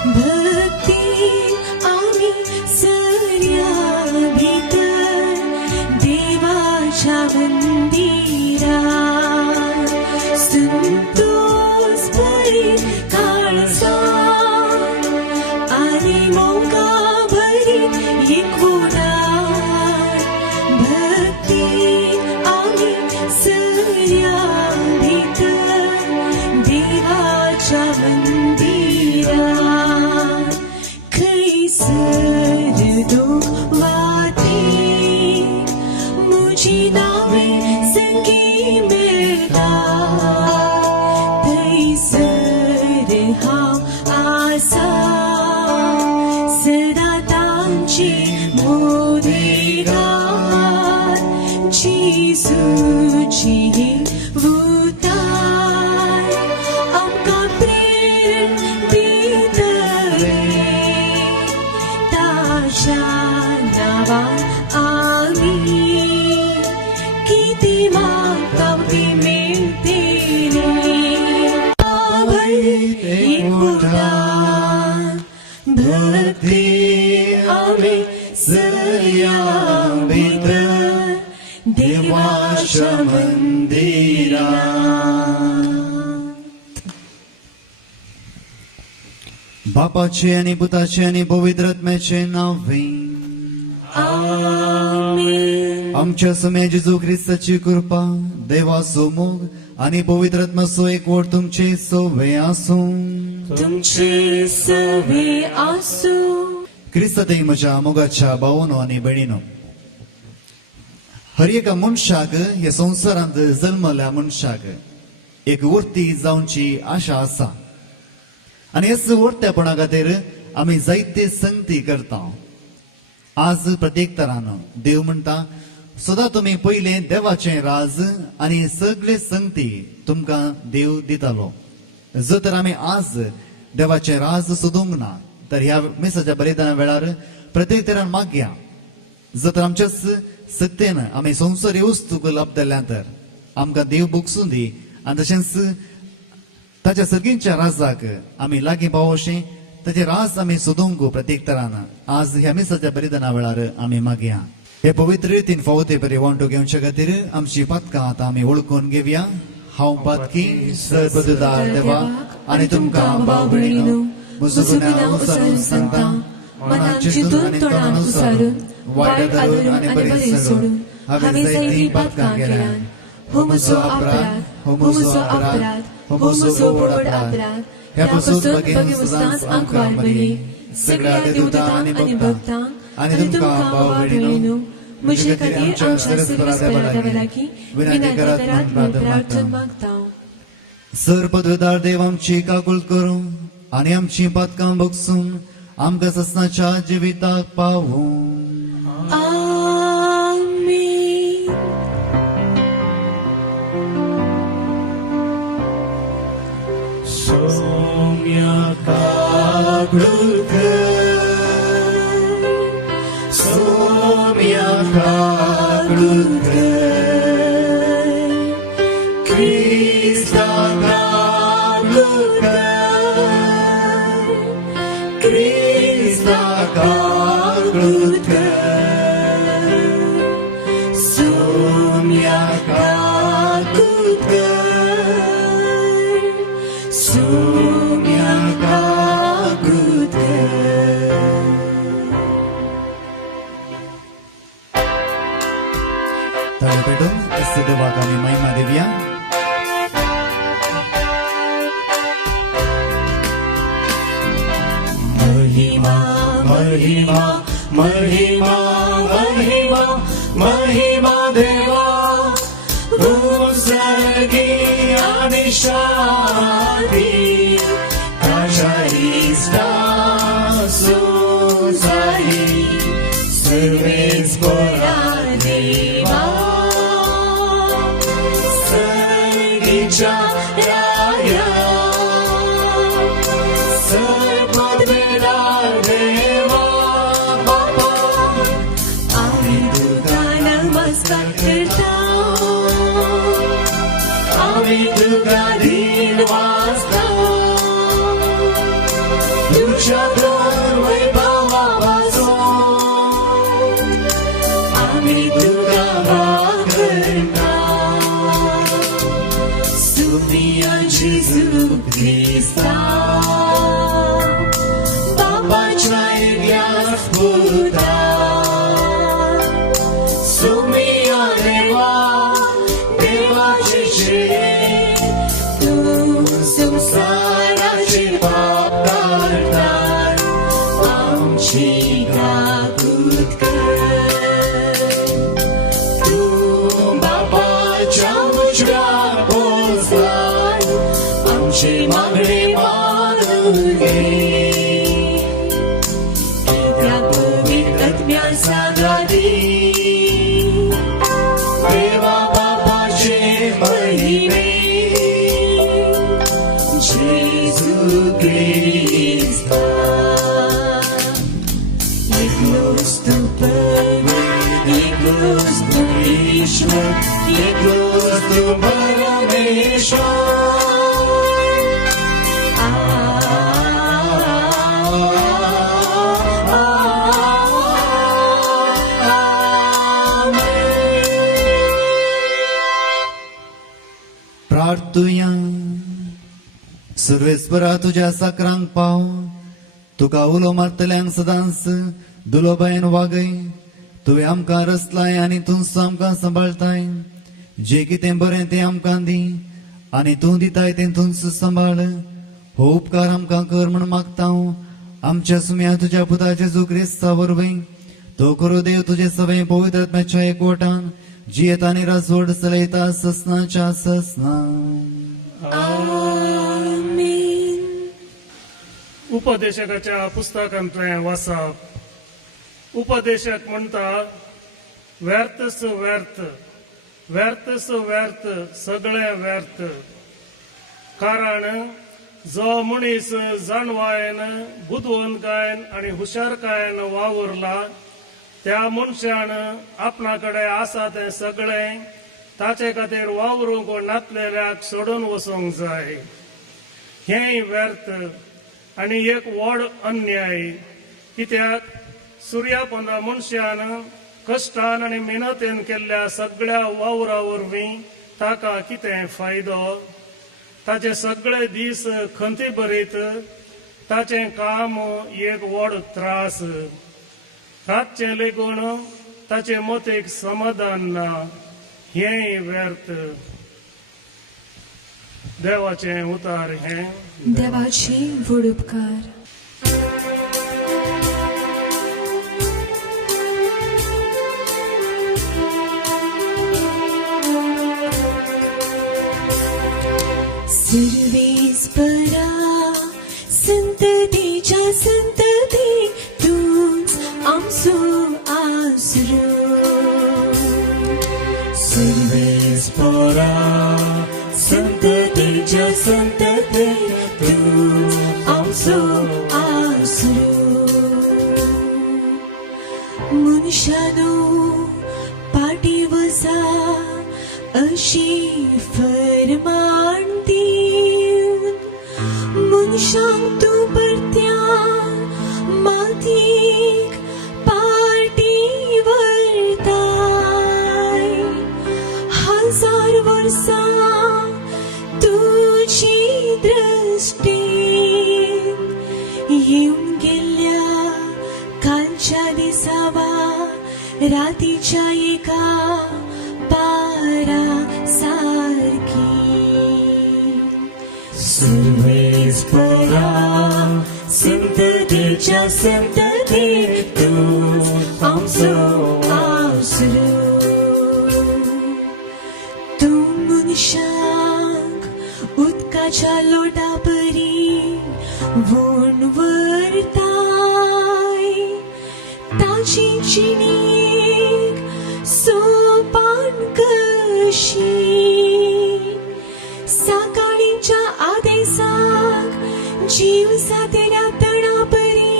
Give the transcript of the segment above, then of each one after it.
भक्ती आम्ही सर्या भीतर देवाच्या मंदिरात संतोष भरी काळजा आणि मोका भरी एकूणात भक्ती आम्ही सर्या भीतर देवाच्या मंदिरात खैसर वाती मुझी नावे संगी मिळतात थैसर हांव आसा सदा तांची मोदेगार जेजूची ही उतार आमकां प्रेम दितले ताच्या नांवान आमी किती मागतां ती मेळटली एकूणात भक्ती आमी सर्या भितर देवाच्या मंदिरात बापाचे आणि पुताचे आणि पवित्र आत्म्याचे नावे आमेन. आमच्या समय जेजू ख्रिस्ताची कृपा देवाचो मोग आणि पवित्र आत्म्याचो एकवट तुमचे सोबे आसूं तुमचे सवे आसू क्रिस्ताते म्हज्या मोगाच्या भावांनो आणि भयणींनो, हर एका मनशाक ह्या संवसारांत जल्मल्या मनशाक एक उर्ती जावची आशा आसा आणि ह्याच उर्त्यापणा खातीर आमी जायते संगती करता. आज प्रत्येक तरान देव म्हणटा सदां तुमी पयले देवाचें राज आनी सगळे संगती तुमकां देव दितालो. जर तर आमी आज देवाचें राज सोदूंक ना तर ह्या मेसाच्या बलिदाना वेळार प्रत्येक तरान मागया. जर तर आमच्याच सत्तेन आमी संवसारी वस्तूक लाभतल्या तर आमकां देव भोगसूं दी आनी तशेंच ताच्या सर्गींच्या राजाक आमी लागीं पावोशें ताचें राज आमी सोदूंक प्रत्येक तरान आज ह्या मेसाच्या बलिदाना वेळार आमी मागया. हे पवित्र रितीन फावते बरे वांटो घेवचे खातीर आमची पातकां आतां आमी वळखून घेवया. हांव पातकी सर्वदार देवा आनी तुमकां भाव भयणीनो म्हजो गुन्यांव उसारून सांगता मनान चिंतून तोंडान उसारून वायट आदरून आनी बरें सोडून हांवें जायतीं पातकां केल्यान हो म्हजो अपराध हो म्हजो अपराध हो म्हजो व्हड अपराध ह्या पासून बेगीन सदांच आंखवार मेळ्ळी सगळ्या देवतां आनी भक्तांक आनी तुमकां भाव भयणीनो म्हजे खातीर आमच्या सर्वेस्परादेवा लागीं विनंती करात म्हणून प्रार्थना मागता. सर पदवेदार देव आमची काकूळ करूं आनी आमची पातकां भोगसून आमकां ससनाच्या जिविताक पावूं. आमीन. सौम्या काकूळ कर, सौम्या काकूळ कर, क्रिस्ता काकूळ कर, क्रिस्ता काकूळ कर, सौम्या काकूळ कर, सौम्या काकूळ कर. ताळे पेटून देवाक आमी महिमा देवया. महिमा महिमा महिमा महिमा महिमा देवा भूसर्गी आणि शांती काशाईस्ता सुजाई सर्वेच बरा देवा सर्गीच्या राया सर्वपदवेदार देवा बापा आम्ही तुका नमस्कार करता आम्ही तुका दिन वाजता तुझ्या वैभवापासून आम्ही तुका वागणार सुमिया जेजू ख्रिस्ता बापाच्या एकल्याच पुता सुमिया देवा देवाचे शेत तू संसाराचे पाप काढणार आमची काकूत कर तू बापाच्या उजव्या पोचलाय आमचे मागणे मानून घे त्या पवित्रत्म्याचा गादी देवा बापाचे महिमे जेजू ख्रिस्ता एकलोच तू पवित्र एकलोच तू ईश्वर एकलोच तू परमेश्वर प्रार्थुया सर्वेस्परा तुझ्या साकरांक पाव तुका उलो मारतल्यांक सदांच दुलो बायन वागय तुवें आमकां रचलाय आनी तूंच आमकां सांबाळताय जे कितें बरें तें आमकां दी आनी तूं दिताय तें तूंच सांबाळ हो उपकार आमकां कर म्हण मागता हांव आमच्या सुम्या तुज्या पुता जेजू क्रिस्ता वरवीं तो करो देव तुजे सगळे पवित्र आत्म्याच्या एकवटान जियेत आनी राजवड चलयता ससनाच्या ससना आमीन. उपदेशकाच्या पुस्तकांतलें वाचप उपदेशक म्हणटा व्यर्थच व्यर्थ व्यर्थच व्यर्थ सगळें व्यर्थ कारण जो मनीस जाणवायेन बुदवंतकायेन आनी हुशारकायेन वावरला त्या मनशान आपणाकडे आसा तें सगळें ताचे खातीर वावरूंक नातलेल्याक सोडून वचोंक जाय हेंय व्यर्थ आनी एक व्हड अन्याय कित्याक सुर्यापंदा मनशान कश्टान आनी मेहनतीन केल्ल्या सगळ्या वावरा वरवीं ताका कितें फायदो ताचे सगळे दीस खंती भरीत ताचें काम एक व्हड त्रास रातचें लेगून ताचे मतीक समाधान ना हेंय व्यर्थ देवाचें उतार हें देवाचे व्हड उपकार सर्वेस्परा संततीच्या संतती तूच आमचो आसरो सर्वेस्परा संततीच्या संतती तूच आमचो आसरो मनशानो पाटी वसा अशी फरमान मनशांक तूं परत्या मातीक पार्टी व्हरताय 1000 वर्सां तुजी दृश्टी येवन गेल्ल्या कालच्या दिसावा रातीच्या एका पारा सारकी सर्वेस्परा संततीच्या संतती तूं आमचो आसरो तूं मनशांक उदकाच्या लोटा परी व्होण व्हरताय ताची जिणेक सोपान कशी साकाळीच्या आदेसाक जीव सातेल्या तणा परी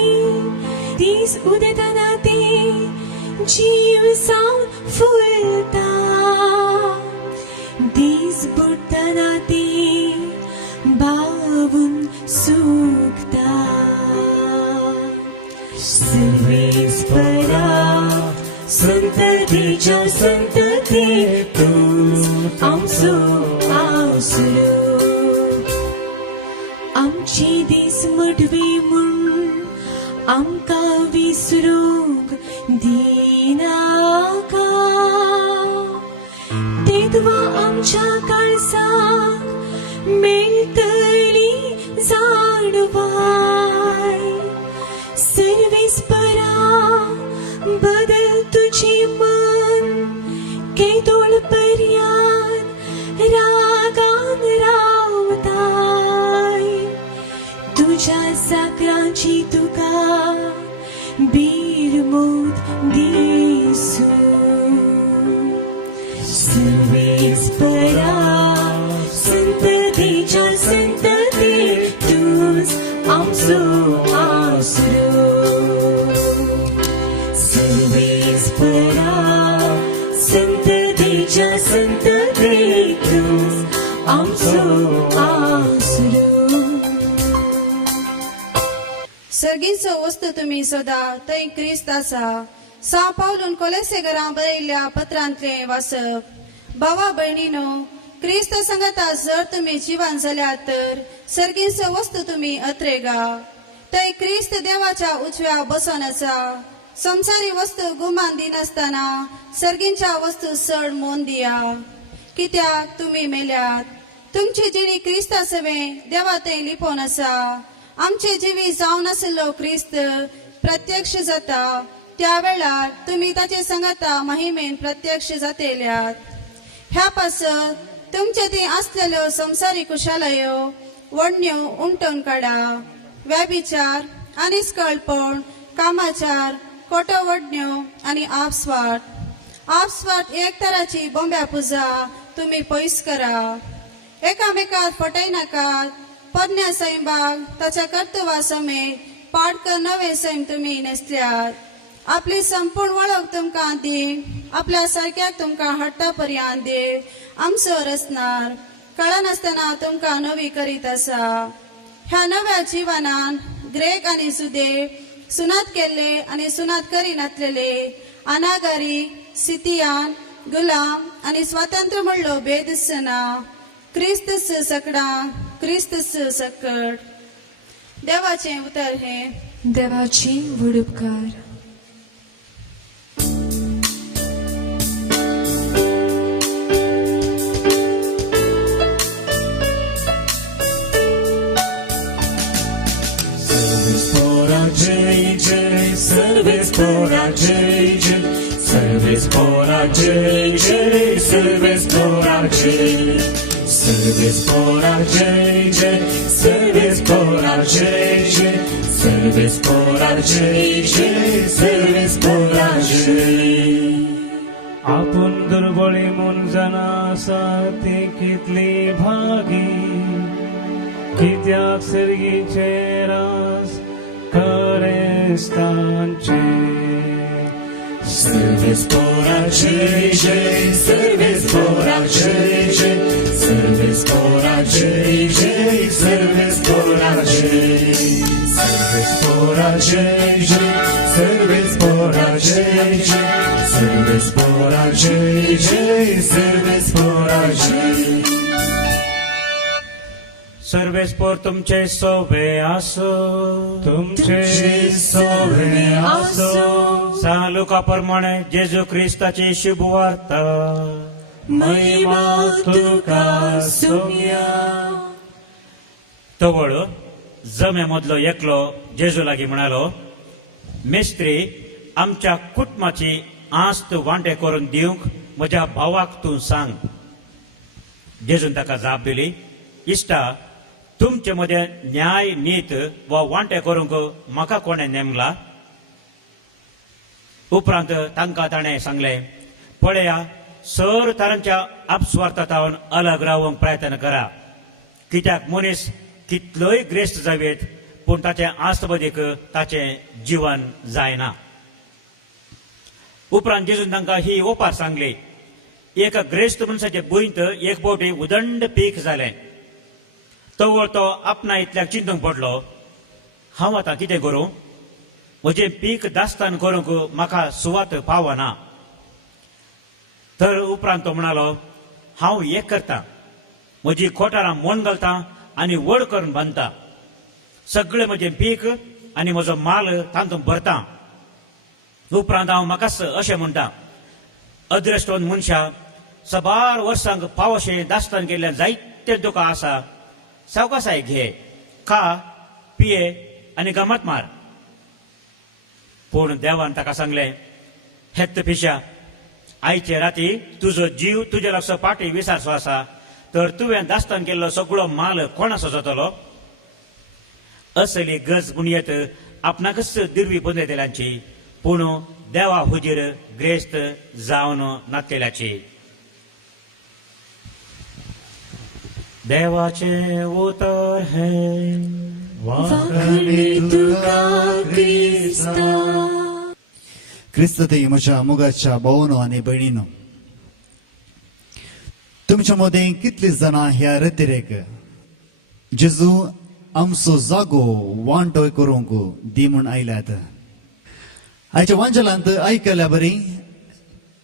दीस उदेताना ते जीव सावन फुलता दीस बुडताना ते बावून सुकता संततीच्या संततेतून आमचो आसरो आमची दीस मडवी म्हूण आमकां विसरूंक दिनाका तेदवा आमच्या काळजाक मेळटली जाणवाय सर्वेस्परा बदल तुझे मन केदोळ पर्यान रागान रावताय तुझ्या साकरांची तुका बिरमोद दिसू सर्वेस्परा संततीच्या संततेतून आमचो आसरो सर्वेस्परा संततीच्या संततेतून आमचो आसरो सर्गीचो वस्तू तुम्ही सदा थंय क्रिस्त आसा सा पावलून कोलेसे घरां बरयल्ल्या पत्रांतले वाचप भावा भयणीनो क्रिस्त संगता जर तुम्ही जिवान जाल्यात तर सर्गीचो वस्तू तुम्ही अत्रेगा थंय क्रिस्त देवाच्या उजव्या बसोन आसा संसारी वस्तू गुमान दिनासतना सर्गींच्या वस्तू चड मोन दिया कित्याक तुम्ही मेल्यात तुमची जिणी क्रिस्ता सवे देवा थंय लिपोवन आसा आमचे जिवी जावन आसलो क्रिस्त प्रत्यक्ष जाता त्या वेळार तुम्ही ताचे संगता महिमेन प्रत्यक्ष जातेल्यात ह्या पासत तुमचे ती असलेल्यो संसारी कुशालयो वडण्यो उमटोवन काडा व्यभिचार आनी स्कळपण कामाचार खोटो वडण्यो आनी आपस्वार्थ एक तराची बोंब्या पुजा तुम्ही पयस करा एकामेकात फटयनाकात पज्ञा सैमाक ताच्या कर्तव्या समेत पाडकर नवे सैम तुम्ही नेसल्यात आपली संपूर्ण वळख तुमकां दी आपल्या सारक्याक तुमकां हाडटा पर्यंत देव आमचो रचणार कळनासतना तुमकां नवी करीत आसा ह्या नव्या जिवनान ग्रेक आनी जुदे सुनात केल्ले आनी सुनात करी नातलेले अनागारी सितियान गुलाम आनी स्वातंत्र्य म्हणलो भेद ना क्रिस्तस सकडा क्रिस्तस सकट देवाचे उतर हे देवाची वडुपकार Servespora jai jai, servespora jai jai, servespora jai, servespora jai jai, servespora jai jai, servespora jai jai, servespora jai. आपण दुर्बळी म्हूण जाणा आसा ती कितली भागी कित्याक सर्गीचे रास करेस्तांचे Servespora jai jai, servespora jai jai, servespora jai jai, servespora jai, servespora jai jai, servespora jai jai, servespora jai jai, servespora jai. सर्वेस्पोर तुमचे सोबे आसो तुमचे सोबे आसो. सालुका प्रमाणे जेजू क्रिस्ताची शुभ वार्ता महिमा तुका सोम्या तो वळ जमे मदलो एकलो जेजू लागीं म्हणालो मेस्त्री आमच्या कुटुंबाची आस्त वांटे करून दिवंक म्हज्या भावाक तूं सांग जेजून ताका जाप दिली इश्टा तुमचे मध्ये न्याय नीत वा वांटे करूंक म्हाका कोणे नेमला उपरांत तांकां ताणें सांगलें पळया सर तरांच्या अपस्वार्थांतल्यान अलग रावंक प्रयत्न करा कित्याक मनीस कितलोय ग्रेस्त जावेत पूण ताचे आस्तबदीक ताचें जीवन जायना उपरांत जेजून तांकां ही ओपार सांगली एक ग्रेस्त मनशाचे भुंयत एक बोटी उदंड पीक जालें तवळ तो आपणा इतल्याक चिंतूंक पडलो हांव आतां कितें करूं म्हजें पीक दास्तान करूंक म्हाका सुवात पावना तर उपरांत तो म्हणालो, हांव एक करता, म्हजी खोटारां मोड घालता आनी वड करून बांदता, सगळें म्हजें पीक आनी म्हजो माल तातूंत भरता. उपरांत हांव म्हाकाच अशें म्हणटा, अदृश्टवन मनशा, सबार वर्सांक पावशें दास्तान केल्ल्या जायते दुकां आसा, सावकासाय घे, खा, पिये आनी गमत मार. पूण देवान ताका सांगलें, हेत्त पिशा, आयचे राती तुजो जीव तुजे लागसो पाटी विसारचो आसा, तर तुवें दास्तान केल्लो सगळो माल कोणाचो जातलो? असली गज बुणयेत आपणाकच दिरवी बंदयतेल्यांची, पूण देवा हुजीर ग्रेस्त जावन नातेल्याची. देवाचे उतर हे वाखणे तुका क्रिस्ता. क्रिस्त ते म्हज्या मोगाच्या भावांनो आनी भयणीनो, तुमच्या मदें कितलीं जाणां ह्या रेतीरेक जेजू आमचो जागो वांटोय करूंक दी म्हूण आयल्यात. आयच्या वांचलांत आयकल्या बरी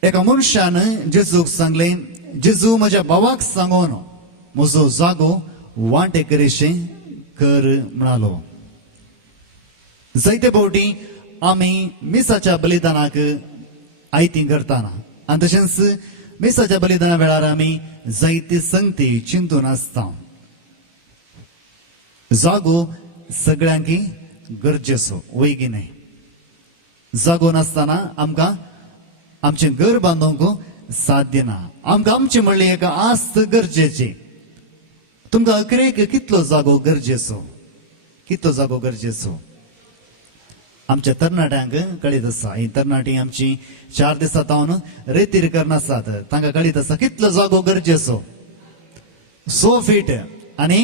एका मनशान जेजूक सांगलें, जेजू म्हज्या भावाक सांगून म्हजो जागो वांटे करीशें कर म्हणालो. जायते फावटी आमी मिसाच्या बलिदानाक आयती करतना, आनी तशेंच मिसाच्या बलिदाना वेळार आमी जायती संगती चिंतून आसता. जागो सगळ्यांक गरजेचो, वय की न्हय? जागो नासतना आमकां आमचें घर बांदूंक साध्य ना. आमकां आमची म्हणली एक आस्त गरजेची. तुमकां अकरेक कितलो जागो गरजेचो, कितलो जागो गरजेचो? आमच्या तरणाट्यांक कळीत आसा. ही तरणाटी आमची 4 दिसां तावन रेतीर करनासतात, तांकां कळीत आसा कितलो जागो गरजेचो. 6 फीट आनी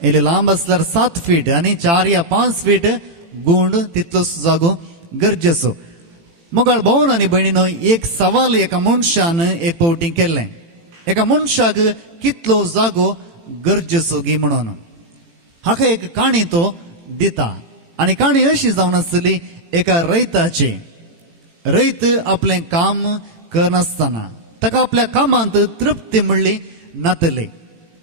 इल्ले लांब आसल्यार 7 फीट आनी 4 या 5 फीट गुंड, तितलो जागो गरजेचो. मोगाळ भावन आनी भयणीनो, एक सवाल एका मनशान एक फावटी केल्लें, एका मनशाक कितलो जागो गरजेचो गी म्हणून. हाका एक काणी तो दिता, आनी काणी अशी जावन आसली एका रैताची. रैत आपलें काम करनासतना ताका आपल्या कामांत तृप्ती म्हणली नातली,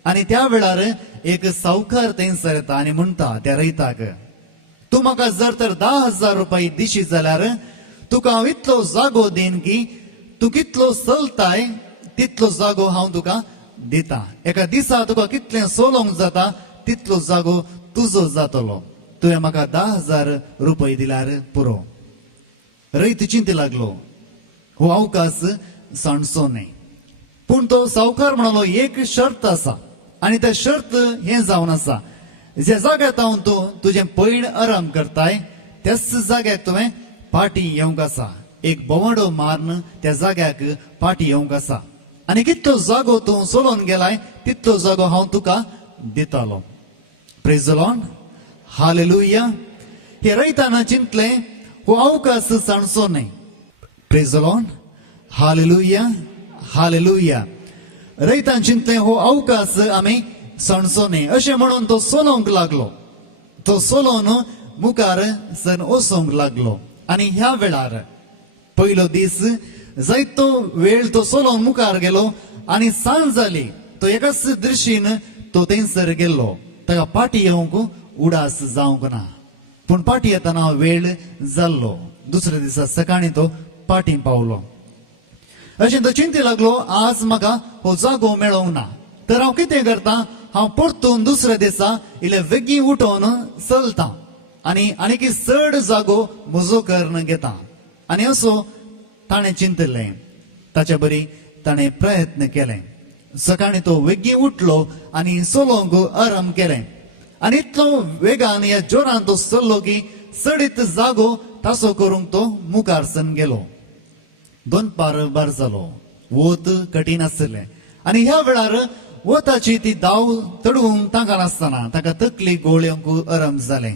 आनी त्या वेळार एक सावकार थंयसर येता आनी म्हणटा त्या रैताक, तूं म्हाका जर तर 10,000 रुपया दिशी जाल्यार तुका हांव इतलो जागो दीन की तूं कितलो चलताय तितलो जागो हांव तुका दिता. एका दिसा तुका कितलें चलोवंक जाता तितलो जागो तुजो जातलो. तुवें म्हाका 10,000 रुपया दिल्यार पुरो. रैत चिंती लागलो, हो अवकाश सांडचो न्हय. पूण तो सावकार म्हणालो, एक शर्त आसा, आनी त्या शर्त हें जावन आसा, ज्या जाग्यार हांव तूं तुजें पैण आराम करताय त्याच जाग्याक तुवें पाटी येवंक आसा. एक बोवाडो मारन त्या जाग्याक पाटी येवंक आसा, आनी कितलो जागो तूं चलोवन गेलाय तितलो जागो हांव तुका दितालो. Praise the Lord, hallelujah. हे रैतान चिंतलें, हो अवकाश सांडचो न्हय. Praise the Lord, hallelujah, hallelujah. रैतान चिंतलें, हो अवकाश आमी सांडचो न्हय. अशें म्हणून तो चलोवंक लागलो. तो चलोवन मुखार सर वचोंक लागलो. आनी ह्या वेळार पयलो दीस जायतो वेळ तो चलोवन मुखार गेलो, आनी सांज जाली. तो एकाच दिशेन तो थंयसर गेल्लो. ताका पाटी येवंक उडास जावंक ना. पूण पाटी येतना वेळ जाल्लो. दुसऱ्या दिसा सकाळी तो पाटी पावलो. अशें तो चिंती लागलो, आज म्हाका हो जागो मेळोंक ना, तर हांव कितें करता, हांव परतून दुसऱ्या दिसा इल्ले बेगीन उठोन चलता आनी आनीक चड जागो म्हजो करून घेता. आनी असो ताणें चिंतलें. ताचे बरी ताणें प्रयत्न केले. सकाळी तो बेगीन उठलो आनी चलोवंक आराम केलें. आनी इतलो वेगान या जोरान तो चल्लो की चडीत जागो तासो करूंक तो मुखार सन गेलो. 2 पार जालो. वत कठीण आसलें. आनी ह्या वेळार वताची ती दाव तडवूंक ताका नासतना ताका तकली गोळ्योंक आराम जालें.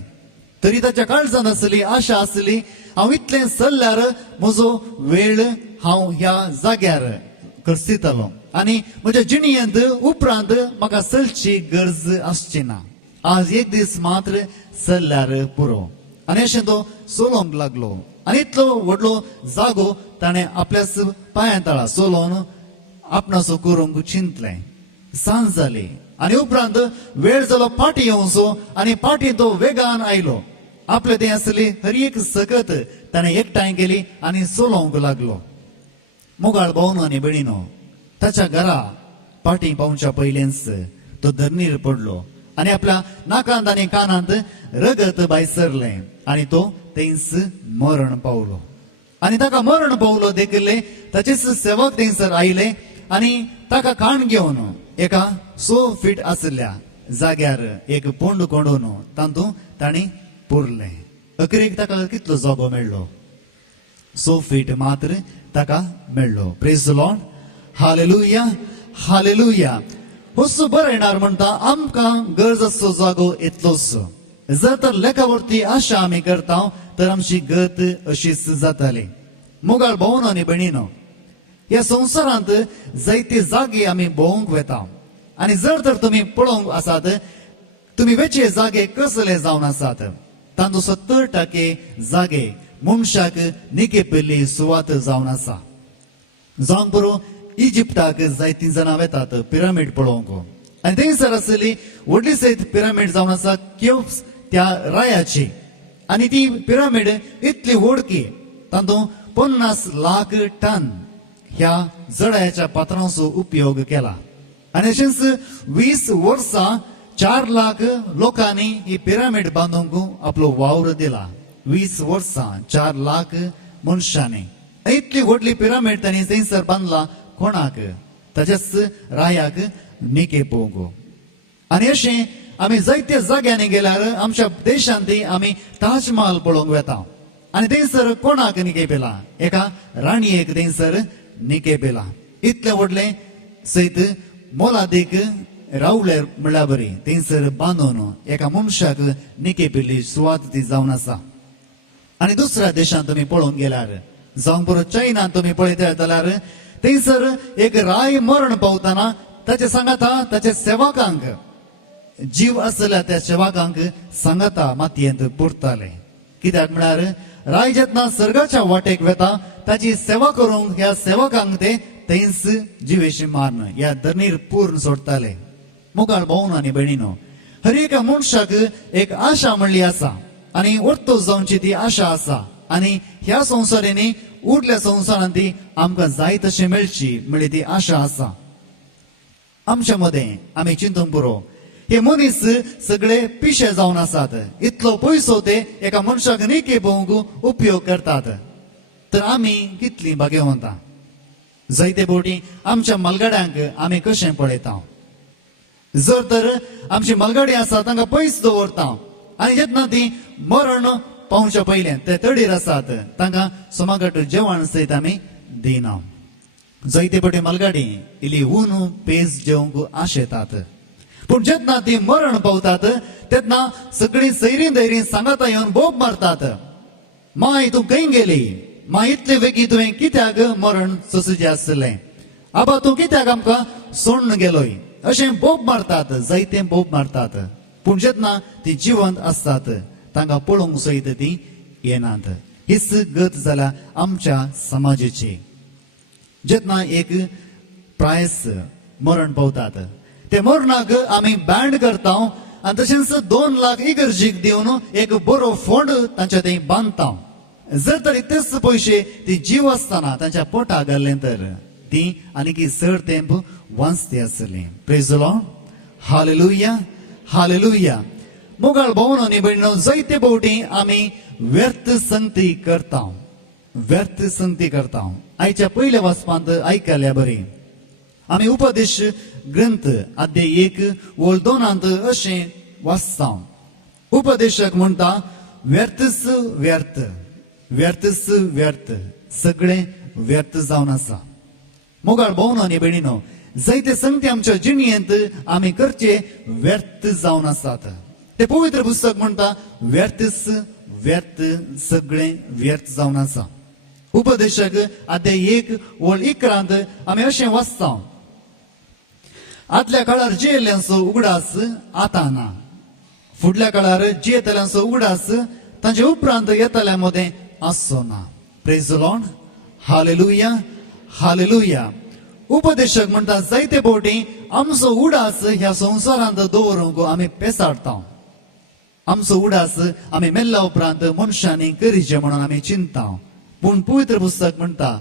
तरी ताच्या काळजांत आसली आशा आसली, हांव इतलें चल्ल्यार म्हजो वेळ हांव ह्या जाग्यार करसितलो आनी म्हज्या जिणेंत उपरांत म्हाका चलची गरज आसची ना. आज एक दीस मात्र चल्ल्यार पुरो. आनी अशें तो सोलोंक लागलो आनी इतलो व्हडलो जागो ताणें आपल्याच पांया तळा सोलोवन आपणाचो करूंक चिंतलें. सांज जाली आनी उपरांत वेळ जालो पाटी येवचो आनी पाटी तो वेगान आयलो. आपले ते आसली हर एक सकत ताणें एकठांय केली आनी सोलोवंक लागलो. मोगाळ भावनो आनी भयणीनो, ताच्या घरा पाटी पावच्या पयलेंच तो धरणीर पडलो आनी आपल्या नाकांत आनी कानांत रगत भायर सरलें आनी तो थंयच मरण पावलो. आनी ताका मरण पावलो देखले ताचेच सेवक थंयसर आयले आनी ताका काण घेवन एका 100 फीट आसल्या जाग्यार एक पोंड कोंडून तातूंत तांणी पुरलें. अखेरेक ताका कितलो जागो मेळ्ळो? 100 फीट मात्र ताका मेळ्ळो. Praise the Lord. Hallelujah, hallelujah. असो बरो येणार म्हणटा आमकां गरज आसचो जागो इतलोच. जर तर लेखावरती आशा आमी करता तर आमची गत अशीच जाताली. मोगाळ भावनो आनी भयणीनो, ह्या संवसारांत जायते जागे आमी भोवंक वेता आनी जर तर तुमी पळोवंक आसात तुमी वेचे जागे कसले जावन आसात तातूंत 70% जागे मनशाक निकेपेल्ली सुवात जावन आसा. जावंक बरो इजिप्टाक जायतीं जाणां वेतात पिरामीड पळोवंक आनी थंयसर आसली व्हडली सयत पिरामीड जावन आसा केव्स त्या रायाची. आनी ती पिरामीड इतली व्हडकी तातूंत 50 लाख टन ह्या जडाच्या पात्रांचो उपयोग केला. आनी अशेंच 20 वर्सां 4 लाख लोकांनी ही पिरामीड बांदूंक आपलो वावर दिला. 20 वर्सां 4 लाख मनशांनी इतली व्हडली पिरामीड तांणी थंयसर बांदला. कोणाक? ताच्याच रायाक निकेपोवंक. आनी अशें आमी जायत्या जाग्यांनी गेल्यार आमच्या देशांत आमी ताजमहल पळोवंक वेता आनी थंयसर कोणाक निकेपेला? एका राणयेक थंयसर निकेपेला. इतलें व्हडलें सयत मोलादीक रावले म्हणल्यार बरी थंयसर बांदून एका मनशाक निकेपेल्ली सुवात ती जावन आसा. आनी दुसऱ्या देशांत तुमी पळोवंक गेल्यार जावंक बरो चायनात तुमी पळयता जाल्यार थंयसर एक राय मरण पावतना ताचे सांगाता ताच्या सेवकांक जीव आसल्या त्या सेवकांक सांगाता मातयेंत पुरताले. कित्याक म्हळ्यार राय जेन्ना सर्गाच्या वाटेक वेता ताची सेवा करूंक ह्या सेवकांक ते थंयच जिवेशी मारन ह्या धरणीर पूर्ण सोडताले. मोगाळ भावनो आनी भयणीनो, हर एका मनशाक एक आशा म्हणली आसा आनी वर्तो जावची ती आशा आसा आनी ह्या संवसारांनी उरल्या संवसारांत ती आमकां जाय तशें मेळची म्हणली ती आशा आसा. आमच्या मदें आमी चिंतूंक पुरो हे मनीस सगळे पिशे जावन आसात. इतलो पयसो ते एका मनशाक निके पोवंक उपयोग करतात. तर आमी कितलीं भाग्यवंतां. जायते फावटी आमच्या मलगाड्यांक आमी कशें पळयता. जर तर आमची मलगाडी आसा तांकां पयस दवरता आनी जेन्ना ती मरण पावच्या पयलें ते तडीर आसात तांकां सोमागट जेवण सयत आमी दिना. जायते फावटी मलगाडी इल्ली ऊन पेज जेवंक आशेतात पूण जेन्ना ती मरण पावतात तेन्ना सगळीं सैरीं धैरीं सांगाता येवन बोब मारतात. माय तूं खंय गेली? माय इतले बेगी तुवें कित्याक मरण सोंसुचें आसलें? आबा तूं कित्याक आमकां सोडून गेलोय? अशें बोब मारतात. जायते बोब मारतात पूण जेन्ना ती जिवंत आसतात तांकां पळोवंक सयत ती येनात. हीच गत जाल्या आमच्या समाजाची. जेन्ना एक प्रायस मरण पावतात ते मरणाक आमी बँड करता आनी तशेंच 2 लाख इगर्जीक दिवन एक बरो फंड तांच्या थंय बांदता. जर तर इतलेच पयशे ती जीव आसतना तांच्या पोटाक घाल्ले तर ती आनीक चड तेंप वाचती आसली. Praise the Lord. Hallelujah, hallelujah. मोगाळ भावनो आनी भयणीनो, जायते फावटी आमी व्यर्थ संगती करता. व्यर्थ संगती करता. आयच्या पयल्या वाचपांत आयकल्या बरी आमी उपदेश ग्रंथ अध्याय 1 वळ 2 अशें वाचता. उपदेशक म्हणटा व्यर्थच व्यर्थ, व्यर्थच व्यर्थ, सगळें व्यर्थ जावन आसा. मोगाळ भावनो आनी भयणीनो, जायते संगती आमच्या जिणयेंत आमी करचे व्यर्थ जावन आसात. ते पवित्र पुस्तक म्हणटा व्यर्थच व्यर्थ, सगळें व्यर्थ जावन आसा. उपदेशक अध्याय 1 वळ 11 आमी अशें वाचता. आदल्या काळार जियेल्ल्यांचो उगडास आतां ना. फुडल्या काळार जियेतल्यांचो उगडास तांचे उपरांत येतल्या मदें आसचो ना. Praise the Lord. Hallelujah, hallelujah. उपदेशक म्हणटा जायते फावटी आमचो उडास ह्या संवसारांत दवरूंक आमी पेसाडटा. आमचो उडास आमी मेल्ल्या उपरांत मनशांनी करीचे म्हणून आमी चिंता. पूण पवित्र पुस्तक म्हणटा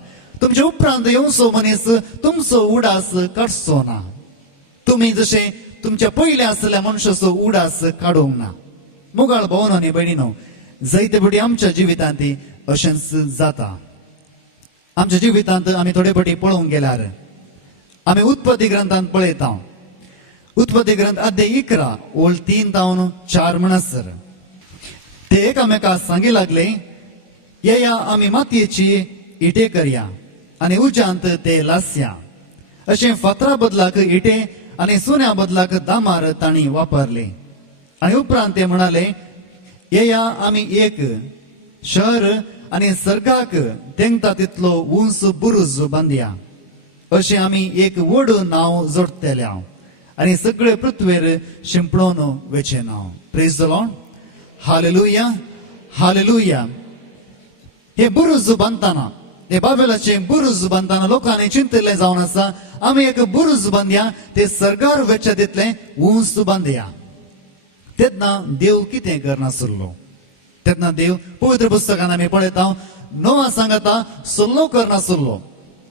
तुमचे उपरांत येवचो मनीस तुमचो उडास काडचो ना. तुमी जशे तुमच्या पयले आसलेल्या मनशाचो उडास काडूंक ना. मुगाळ भावन आनी भयणीनो, जायते फावटी आमच्या जिवितांत अशेंच जाता. आमच्या जिवितांत आमी थोडे फावटी पळोवंक गेल्यार आमी उत्पत्ती ग्रंथांत पळयता. उत्पत्ती ग्रंथ अध्याय 11 ओळ 3 तावन 4 म्हणसर ते एकामेकाक सांगी लागले, येया आमी मातयेची इटे करया आनी उज्यांत ते लासया. अशें फातरा बदलाक इटे आनी सोन्या बदलाक दामार तांणी वापरले. आनी उपरांत ते म्हणाले, येया आमी एक शहर आनी सर्गाक तेंगता तितलो उंच बुरुज बांदया. अशें आमी एक व्हड नांव जोडटल्या आनी सगळे पृथ्वीर शिंपडोन वेचे नांव. Praise the Lord. Hallelujah, hallelujah. हे बुरुज बांदतना, हे बाबेलाचे बुरुज बांदतना लोकांनी चिंतले जावन आसा, आमी एक बुरुज बांदया, ते सर्गार वेचे तितले उंच बांदया. तेन्ना देव कितें करनासलो. तेन्ना देव पवित्र पुस्तकान आमी पळयता नोआ सांगता सल्लो करनासलो.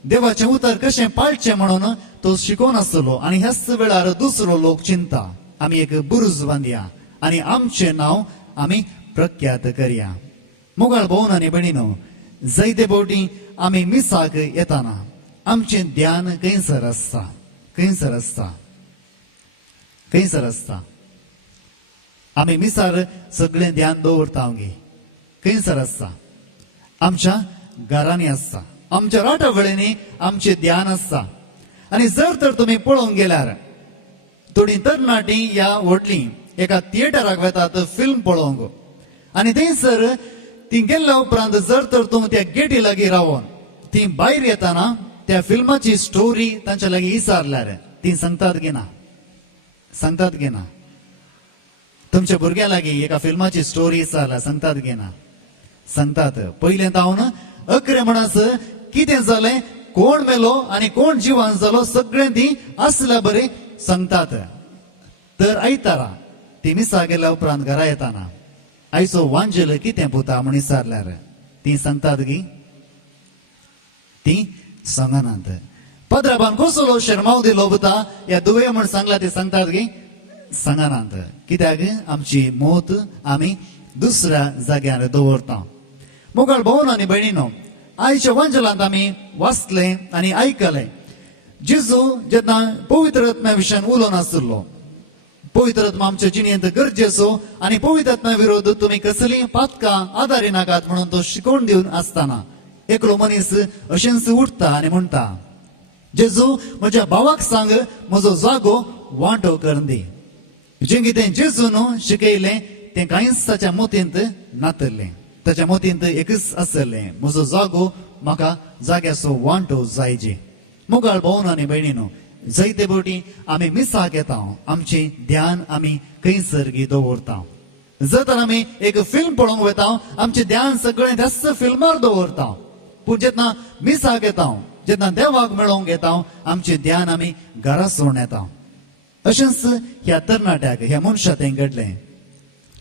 देवाचें उतर कशें पाळचें म्हणून तो शिकोवनासलो. आनी ह्याच वेळार दुसरो लोक चिंता, आमी एक बुरुज बांदया आनी आमचें नांव आमी प्रख्यात करया. मुगाळ भावन आनी भयणीनो, जायते फावटी आमी मिसाक येताना आमचें ध्यान खंयसर आसता, खंयसर आसता, खंयसर आसता. आमी मिसार सगळें ध्यान दवरता गे. खंयसर आसता? आमच्या घरांनी आसता, आमच्या राटा वेळेनी आमचें ध्यान आसता. आनी जर तर तुमी पळोवंक गेल्यार थोडी तरणाटी ह्या व्हडली एका थिएटराक वेतात फिल्म पळोवंक. आनी थंयसर ती गेल्ल्या उपरांत जर तर तूं त्या गेटी लागीं रावन ती भायर येताना त्या फिल्माची स्टोरी तांच्या लागीं विचारल्यार ती सांगतात की ना? सांगतात की ना? तुमच्या भुरग्या लागीं एका फिल्माची स्टोरी विचारल्या सांगतात की ना? सांगतात. पयलें तावन अकरे म्हणस कितें जालें, कोण मेलो आनी कोण जिवान जालो सगळें ती आसल्या बरें सांगतात. तर आयतारा ती मिसा गेल्या उपरांत घरा येताना आयचो वांजल कितें पुता म्हण विचारल्यार ती सांगतात की? ती सांगनात. पद्राबान कसलो शर्माव दिलो पुता ह्या दुवे म्हण सांगला ती सांगतात की? सांगनात. कित्याक आमची मोत आमी दुसऱ्या जाग्यार दवरता. मुगाळ भावन आनी भयणीनो, आयच्या वांजलांत आमी वाचले आनी आयकले जेजू जेन्ना पवित्र आत्म्या विशयान उलोवन आसलो. पवित्र आत्मा आमच्या जिणेंत गरजेचो आनी पवित्र आत्म्या विरोध तुमी कसलीं पातकां आदारी नाकात म्हणून तो शिकोवन दिवन आसतना एकलो मनीस अशेंच उठता आनी म्हणटा, जेजू म्हज्या भावाक सांग म्हजो जागो वांटो करून दी. जें कितें जेजून शिकयलें तें कांयच ताच्या मोतींत नातरलें. ताच्या मोतींत एकच आसलें, म्हजो जागो म्हाका जाग्याचो वांटो जायजे. मुगाळ भावन आनी भयणीनो, जायते फावटी आमी मिसाक येता, आमचें ध्यान आमी खंयसर दवरता. जर तर आमी एक फिल्म पळोवंक वता आमचें ध्यान सगळें त्याच फिल्मार दवरता. पूण जेन्ना मिसाक येता, जेन्ना देवाक मेळोवंक येता, आमचें ध्यान आमी घरा सोडून येता. अशेंच ह्या तरणाट्याक ह्या मनशा थंय घडलें.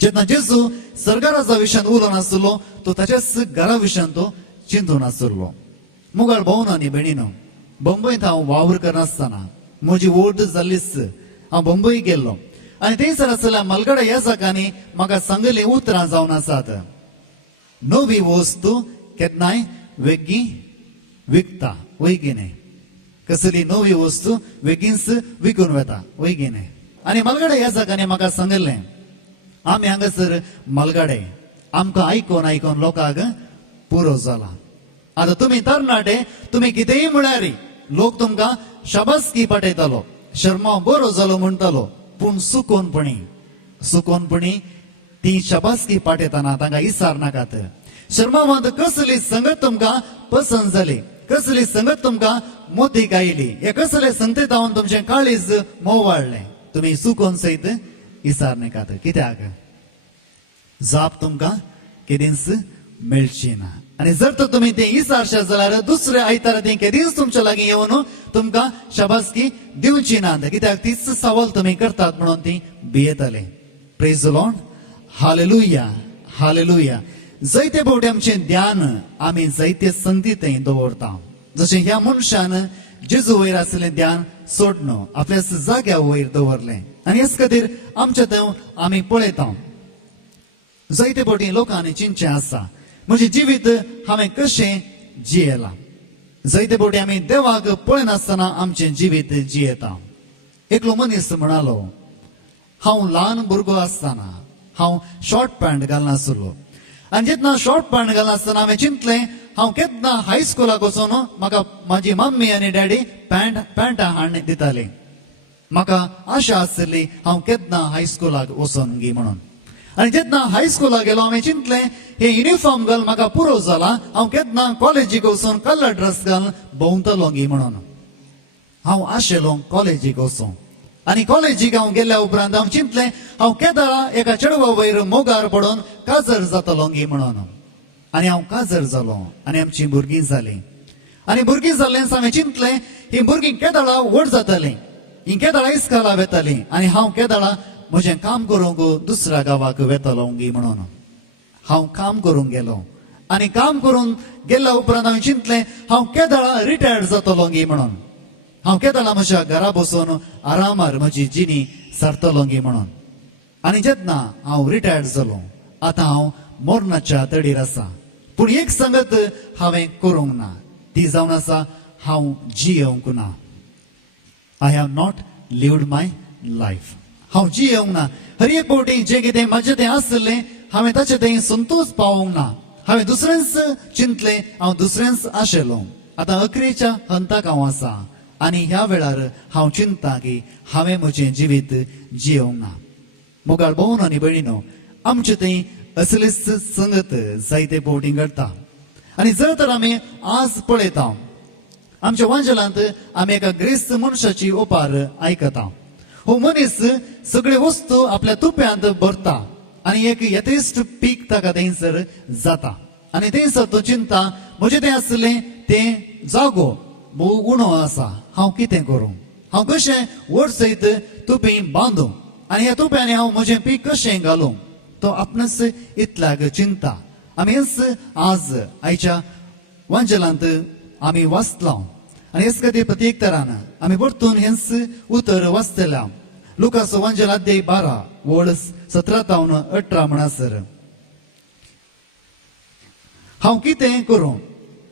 जेन्ना जेजू सर्गाराचा विशयान उलोवन आसलो तो ताच्याच घरा विशयान तो चिंतून आसलो. मुगाळ भावन आनी भयणीनो, बंबयत हांव वावर करनासतना म्हजी ओड जाल्लीच हांव बंबई गेल्लो आनी थंयसर आसलेल्या मलगडा ह्या जागांनी म्हाका सांगलीं उतरां जावन आसात. नवी वस्तू केन्नाय वेगळी विकता, वैगिने. कसली नवी वस्तू वेगीच विकून वता, वैगिने. आनी मलगडा ह्या जागांनी म्हाका सांगलें, आमी हांगासर मलगाडे आमकां आयकोन आयकोन लोकांक पुरो जाला. आतां तुमी तरणाटे, तुमी कितेंय म्हळ्यार लोक तुमकां शाबासकी पाठयतालो, शर्मा बरो जालो म्हणटालो. पूण सुकोनपणी ती शाबासकी पाठयतना तांकां इसार नाकात. शर्मावांत कसली संगत तुमकां पसंत जाली, कसली संगत तुमकां मोतीक आयली, हे कसले संगतींत हांव तुमचें काळीज मोवाळ्ळें, तुमी सुकोन सयत इसार नाकात. कित्याक जाप तुमकां केदींच मेळची ना आणि जर तर तुम्ही ते इसारशा जाल्यार दुसरे आयतार ते केदींच तुमच्या लागीं येवन तुमकां शाबासकी दिवची ना कित्याक तीच सवाल तुम्ही करतात म्हणून ती भियेताले. Praise the Lord. Hallelujah hallelujah. जायते फावटी आमचें ध्यान आमी जायते संगतीत दवरता. जशें ह्या मनशान जेजू वयर आसलें ध्यान सोडनो आपल्या जाग्या वयर दवरलें आनी हेच खातीर आमच्या थंय आमी पळयता जायते फावटी लोकांनी चिंतचें आसा म्हजें जिवीत हांवें कशें जियेलां. जायते फावटी आमी देवाक पळयनासतना आमचें जिवीत जियेता. एकलो मनीस म्हणालो हांव ल्हान भुरगो आसतना हांव शॉर्ट पॅन्ट घालनासलो आनी जेन्ना शॉर्ट पॅन्ट घालनासतना हांवें चिंतलें हांव केन्ना हायस्कुलाक वचून म्हाका म्हाजी मम्मी आनी डॅडी पॅन्टां हाडून दिताली. म्हाका आशा आसली हांव केन्ना हायस्कुलाक वचून गी म्हणून. आनी जेन्ना हायस्कुलाक गेलो हांवें चिंतलें हे युनिफॉर्म घाल म्हाका पुरो जाला हांव केन्ना कॉलेजीक वचून कलर ड्रेस घालून भोंवतलो गी म्हणून. हांव आशिल्लो कॉलेजीक वचूं आनी कॉलेजीक हांव गेल्या उपरांत हांव चिंतलें हांव केदां एका चेडवा वयर मोगार पडून काजर जातलो गी म्हणून. आनी हांव काजर जालो आनी आमची भुरगीं जालीं आनी भुरगीं जाल्लें हांवें चिंतलें ही भुरगीं केदाळां व्हड जातालीं ही केदाळां इस्काला वेतालीं आनी हांव केदाळां म्हजें काम करूंक दुसऱ्या गांवाक वेतलो गी म्हणून. हांव काम करूंक गेलो आनी काम करून गेल्या उपरांत हांवें चिंतलें हांव केदाळां रिटायर्ड जातलो गी म्हणून. हांव केदाळां म्हज्या घरा बसून आरामार म्हजी जिणी सारतलो गी म्हणून. आनी जेन्ना हांव रिटायर्ड जालो आतां हांव मरणाच्या तडीर आसा पूण एक संगत हांवें करूंक ना ती जावन आसा हांव जियोंक ना. I have not lived my life. हांव जियोंक ना. हर एक फावटी जें कितें म्हाजें तें आसलें हांवें ताचें थंय संतोश पावोंक ना. हांवें दुसऱ्यांच चिंतलें हांव दुसऱ्यांच आशिल्लो. आतां अकरेच्या अंताक हांव आसा आनी ह्या वेळार हांव चिंता की हांवें म्हजें जिवीत जियोंक ना. मोगाळ भोवन आनी भयणीनो आमचे थंय असलीच संगत जायते फावटी घडटा. आनी जर तर आमी आज पळयता आमच्या वांजलांत आमी एका ग्रेस्त मनशाची ओपार आयकता. हो मनीस सगळे वस्तू आपल्या तुप्यांत भरता आनी एक यथेश्ट पीक ताका थंयसर जाता आनी थंयसर तो चिंता म्हजें तें आसलें तें जागो भोव उणो आसा हांव कितें करूं हांव कशें व्हड सयत तुपी बांदूं आनी ह्या तुप्यांनी हांव म्हजें पीक कशें घालूं तो आपणच इतल्याक चिंता. आमी हेच आज आयच्या वांजलांत आमी वाचला आनी हेच खातीर प्रत्येक तरान आमी परतून हेच उतर वाचतल्या. लुकास वांजल अध्याय 12 वड 17 तावन 18 म्हणसर हांव कितें करूं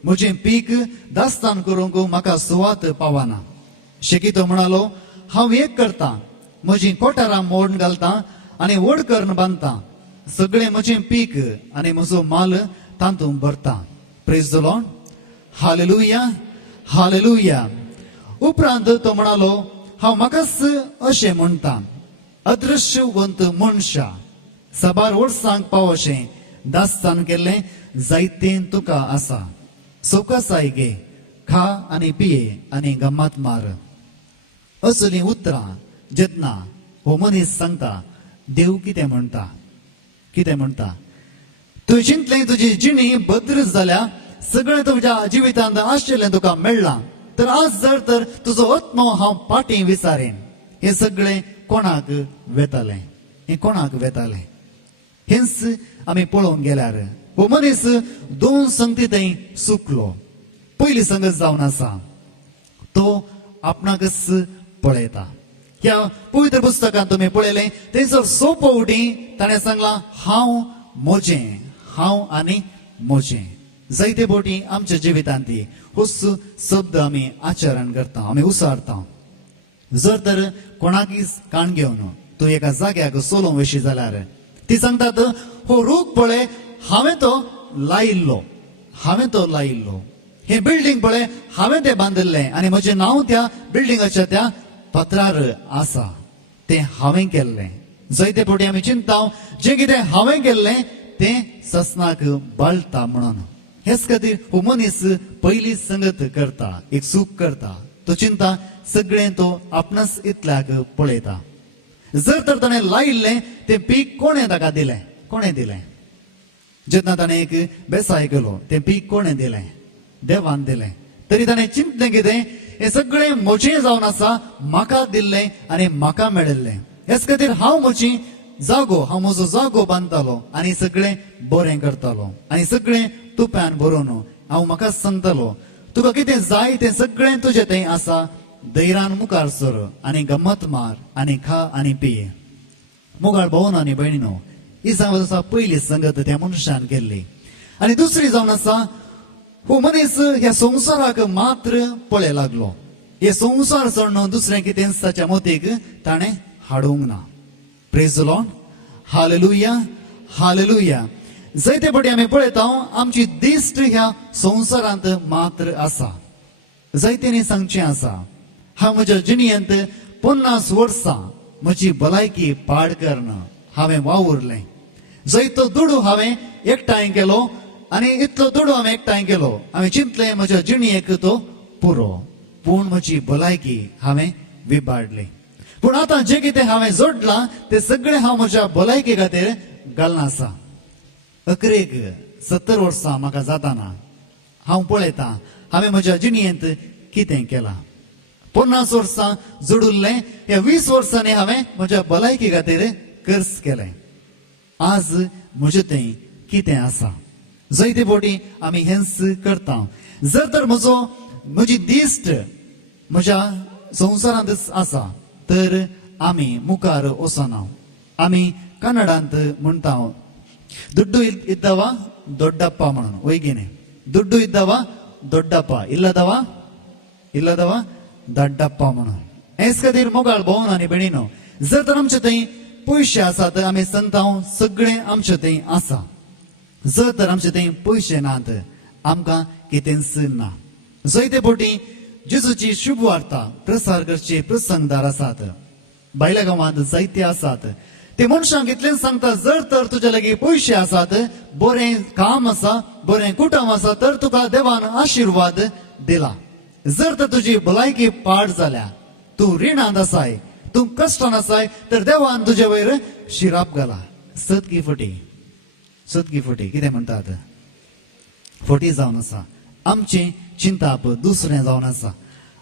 म्हजें पीक दास्तान करूंक म्हाका सुवात पावना. शेकितो म्हणालो हांव एक करतां म्हजीं कोठारां मोड घालतां आनी व्हड कर्ण बांदतां सगळें म्हजें पीक आनी म्हजो माल तातूंत भरता. Praise the Lord. Hallelujah hallelujah. उपरांत तो म्हणालो हांव म्हाकाच अशें म्हणटा अदृश्यवंत मनशा साबार वर्सांक पावशें दास्तान केल्लें जायतें तुका आसा. सवकासाय घे खा आनी पिये आनी गम्मात मार. असलीं उतरां जेन्ना हो मनीस सांगता देव कितें म्हणटा कितें म्हणटा तुवें चिंतलें तुजी जिणी भद्र जाल्या सगळें तुज्या जिवितांत आशिल्लें तुका मेळ्ळां तर आज जर तर तुजो आत्मो हांव पाटी विचारेन हें सगळें कोणाक वेतालें हें कोणाक वेतालें. हेंच आमी पळोवंक गेल्यार हो मनीस दोन संगती थंय चुकलो. पयली संगत जावन आसा तो आपणाकच पळयता. ह्या पवित्र पुस्तकांत तुमी पळयलें थंयसर सोपवटी ताणें सांगलां हांव म्हजें हांव आनी म्हजें. जायते फावटी आमच्या जिवितांत होच शब्द आमी आचरण करता आमी उसारता. जर तर कोणाकी काण घेवन तूं एका जाग्याक सोलोवंक वयशी जाल्यार ती सांगतात हो रूख पळय हांवें तो लायिल्लो हें बिल्डींग पळय हांवें तें बांदिल्लें आनी म्हजें नांव त्या बिल्डिंगाच्या त्या पत्रार आसा तें हांवें केल्लें. जायते फावटी आमी चिंता जें कितें हांवें केल्लें तें ससनाक बाळटा म्हणून. हेच खातीर हो मनीस पयली संगत करता एक चूक करता. तो चिंता सगळें तो आपणच इतल्याक पळयता. जर तर ताणें लायिल्लें तें पीक कोणें ताका दिलें कोणें दिलें जेन्ना ताणें एक बेसाय केलो तें पीक कोणें दिलें देवान दिलें तरी ताणें चिंतलें कितें हें सगळें म्हजें जावन आसा म्हाका दिल्लें आनी म्हाका मेळिल्लें हेच खातीर हांव म्हजी जागो हांव म्हजो जागो बांदतालो आनी सगळें बरें करतालो आनी सगळें तुप्यान भरून हांव म्हाका सांगतालो तुका कितें जाय तें सगळें तुजें थंय आसा धैर्यान मुखार सर आनी गम्मत मार आनी खा आनी पिये मोगाळ भावन आनी भयणीनो ही जावन आसा पयली संगत त्या मनशान केल्ली आनी दुसरी जावन आसा हो मनीस ह्या संवसाराक मात्र पळय लागलो हे संवसार सोडून दुसरें कितें ताच्या मतीक ताणें हाडूंक ना प्रेज लॉर्ड हालेलुया हालेलुया जायते फावटी आमी पळयता आमची दिश्ट ह्या संवसारांत मात्र आसा जायत्यांनी सांगचें आसा हांव म्हज्या जिणेंत 50 वर्सां म्हजी भलायकी पाड करना हांवें वावुरलें जायतो दुडू हांवें एकठांय केलो आनी इतलो दुडू हांवें एकठांय केलो हांवें चिंतलें म्हज्या जिणेक तो पुरो पूण म्हजी भलायकी हांवें विबाडली पूण आतां जें कितें हांवें जोडलां तें सगळें हांव म्हज्या भलायके खातीर घालना आसा अकरेक 70 वर्सां म्हाका जाताना हांव पळयतां हांवें म्हज्या जिणेंत कितें केलां 50 वर्सां जोडुल्लें ह्या 20 वर्सांनी हांवें म्हज्या भलायके खातीर खर्च केलें आज म्हजें थंय कितें आसा जायते फावटी आमी हेंच करता जर तर म्हजी दिश्ट म्हज्या संवसारांत आसा तर आमी मुखार वचना आमी कन्नडांत म्हणटा ದುಡ್ಡು ಇದ್ದವ ದೊಡ್ಡಪ್ಪ म्हणून ವೈಗಿನೆ ದುಡ್ಡು ಇದ್ದವ ದೊಡ್ಡಪ್ಪ ಇಲ್ಲದವ ದಡ್ಡಪ್ಪ म्हणून हेच खातीर मोगाळ भावन आनी भयणीनो जर तर आमचे थंय पयशे आसात आमी सांगता सगळें आमचे थंय आसा जर तर आमचे थंय पयशे नात आमकां कितेंच ना जायते फावटी जेजूची शुभ वार्ता प्रसार करचे प्रसंगदार आसात भायल्या गांवांत जायते आसात ते मनशांक इतलें सांगता जर तर तुजे लागीं पयशे आसात बरें काम आसा बरें कुटुंब आसा तर तुका देवान आशिर्वाद दिला जर तर तुजी भलायकी पाड जाल्या तूं रिणांत आसाय तूं कश्टान आसाय तर देवान तुजे वयर शिराप घाला सतकी फटी कितें म्हणटात फटी जावन आसा आमची चिंताप दुसरें जावन आसा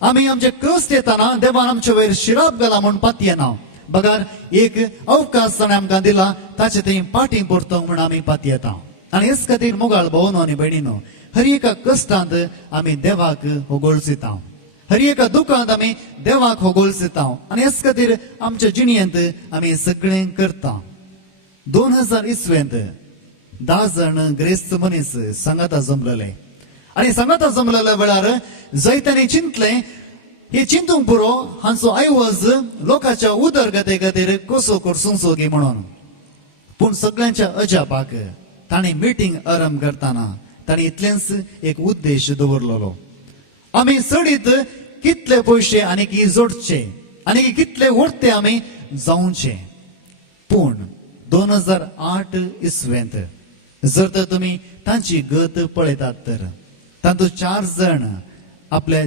आमी आमचे कश्ट येताना देवान आमचे वयर शिराप घाला म्हूण पातयेना बगार एक अवकाश ताणें आमकां दिला ताचे थंय पाटी परतोवंक म्हूण आमी पातयेता आनी हेच खातीर मोगाळ भावनो आनी भयणीनो हर एका कश्टांत आमी देवाक होगोळसिता हर एका दुखांत आमी देवाक होगोळसिता आनी हेच खातीर आमच्या जिणेंत आमी सगळें करता 2000 इसवेंत 10 जण ग्रेस्त मनीस सांगाता जमलेले आनी सांगाता जमलेल्या वेळार जायत्यांनी चिंतलें हे चिंतूंक पुरो हांचो आयवज लोकांच्या उदरगते खातीर कसो करसूंक सोगी म्हणून पूण सगळ्यांच्या अजापाक ताणें मिटींग आरंभ करताना ताणें इतलेंच एक उद्देश दवरलेलो आमी चडीत कितले पयशे आनी की जोडचे आनी कितले उरते आमी जावचे पूण 2008 इसवेंत जर तर तुमी तांची गत पळयतात तर तातूंत 4 जण आपले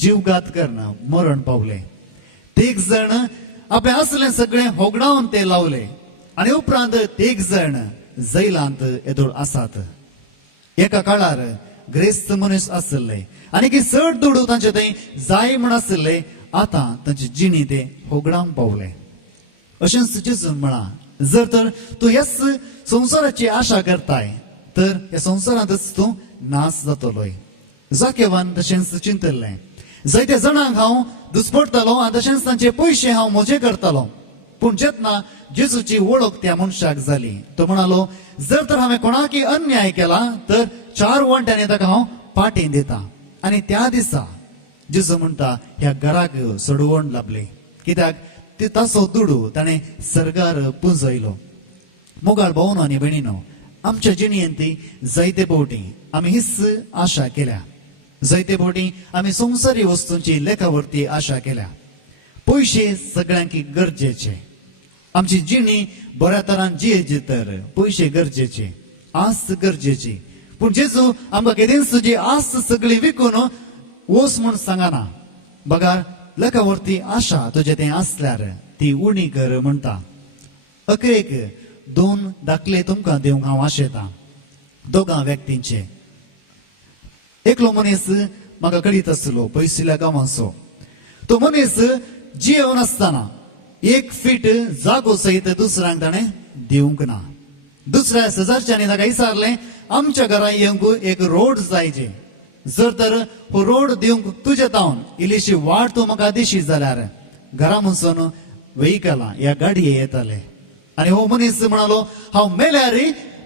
जीवघात करना मरण पावले एक जण आपले असलें सगळें होगडावन ते लावले आनी उपरांत एक जण जैलांत येदोळ आसात एका काळार ग्रेस्त मनीस आसले आनी की चड दुडू तांचे थंय जाय म्हण आसले आतां तांची जिणी ते होगडावन पावले अशेंच जेजून म्हणा जर तर तूं ह्याच संवसाराची आशा करताय तर ह्या संवसारांतच तूं नाश जातलोय जाकेवान तशेंच चिंतल्लें जायत्या जाणांक हांव दुस्पडटालो आनी तशेंच तांचे पयशे हांव मोजे करतालो पूण जेन्ना जेजूची वळख त्या मनशाक जाली तो म्हणालो जर तर हांवें कोणाकी अन्याय केला तर 4 वंट्यांनी ताका हांव पाटी दिता आनी त्या दिसा जेजू म्हणटा ह्या घराक सोडवण लाभली कित्याक ती ताचो दुडू ताणें सर्गार पुंजयलो मोगाळ भावनो आनी भयणीनो आमच्या जिणेंत जायते फावटी आमी हीच आशा केल्या जायते फावटी आमी संवसारी वस्तूंची लेखावरती आशा केल्या पयशे सगळ्यांक गरजेचे आमची जिणी बऱ्या तरान जियेची तर पयशे गरजेचे आस्त गरजेची पूण जेजू आमकां केदींच तुजी आस्त सगळी विकून वच म्हूण सांगना बगार लेखावरती आशा तुजे तें आसल्यार ती उणी कर म्हणटा अकरेक 2 दाखले तुमकां दिवंक हांव आशेतां दोगां व्यक्तींचे. एकलो मनीस म्हाका कळीत आसलो पयसुल्या गांवांचो. तो मनीस जियेवन आसतना 1 फीट जागो सयत दुसऱ्यांक ताणें दिवंक ना. दुसऱ्या शेजारच्यानी ताका विचारलें, आमच्या घरा येवंक एक रोड जायचे, जर तर हो रोड दिवंक तुजे तावन इल्लीशी वाट तूं म्हाका दिशी जाल्यार घरा म्हणसून व्हेइकलां या गाडये येताले. आनी हो मनीस म्हणालो, हांव मेल्यार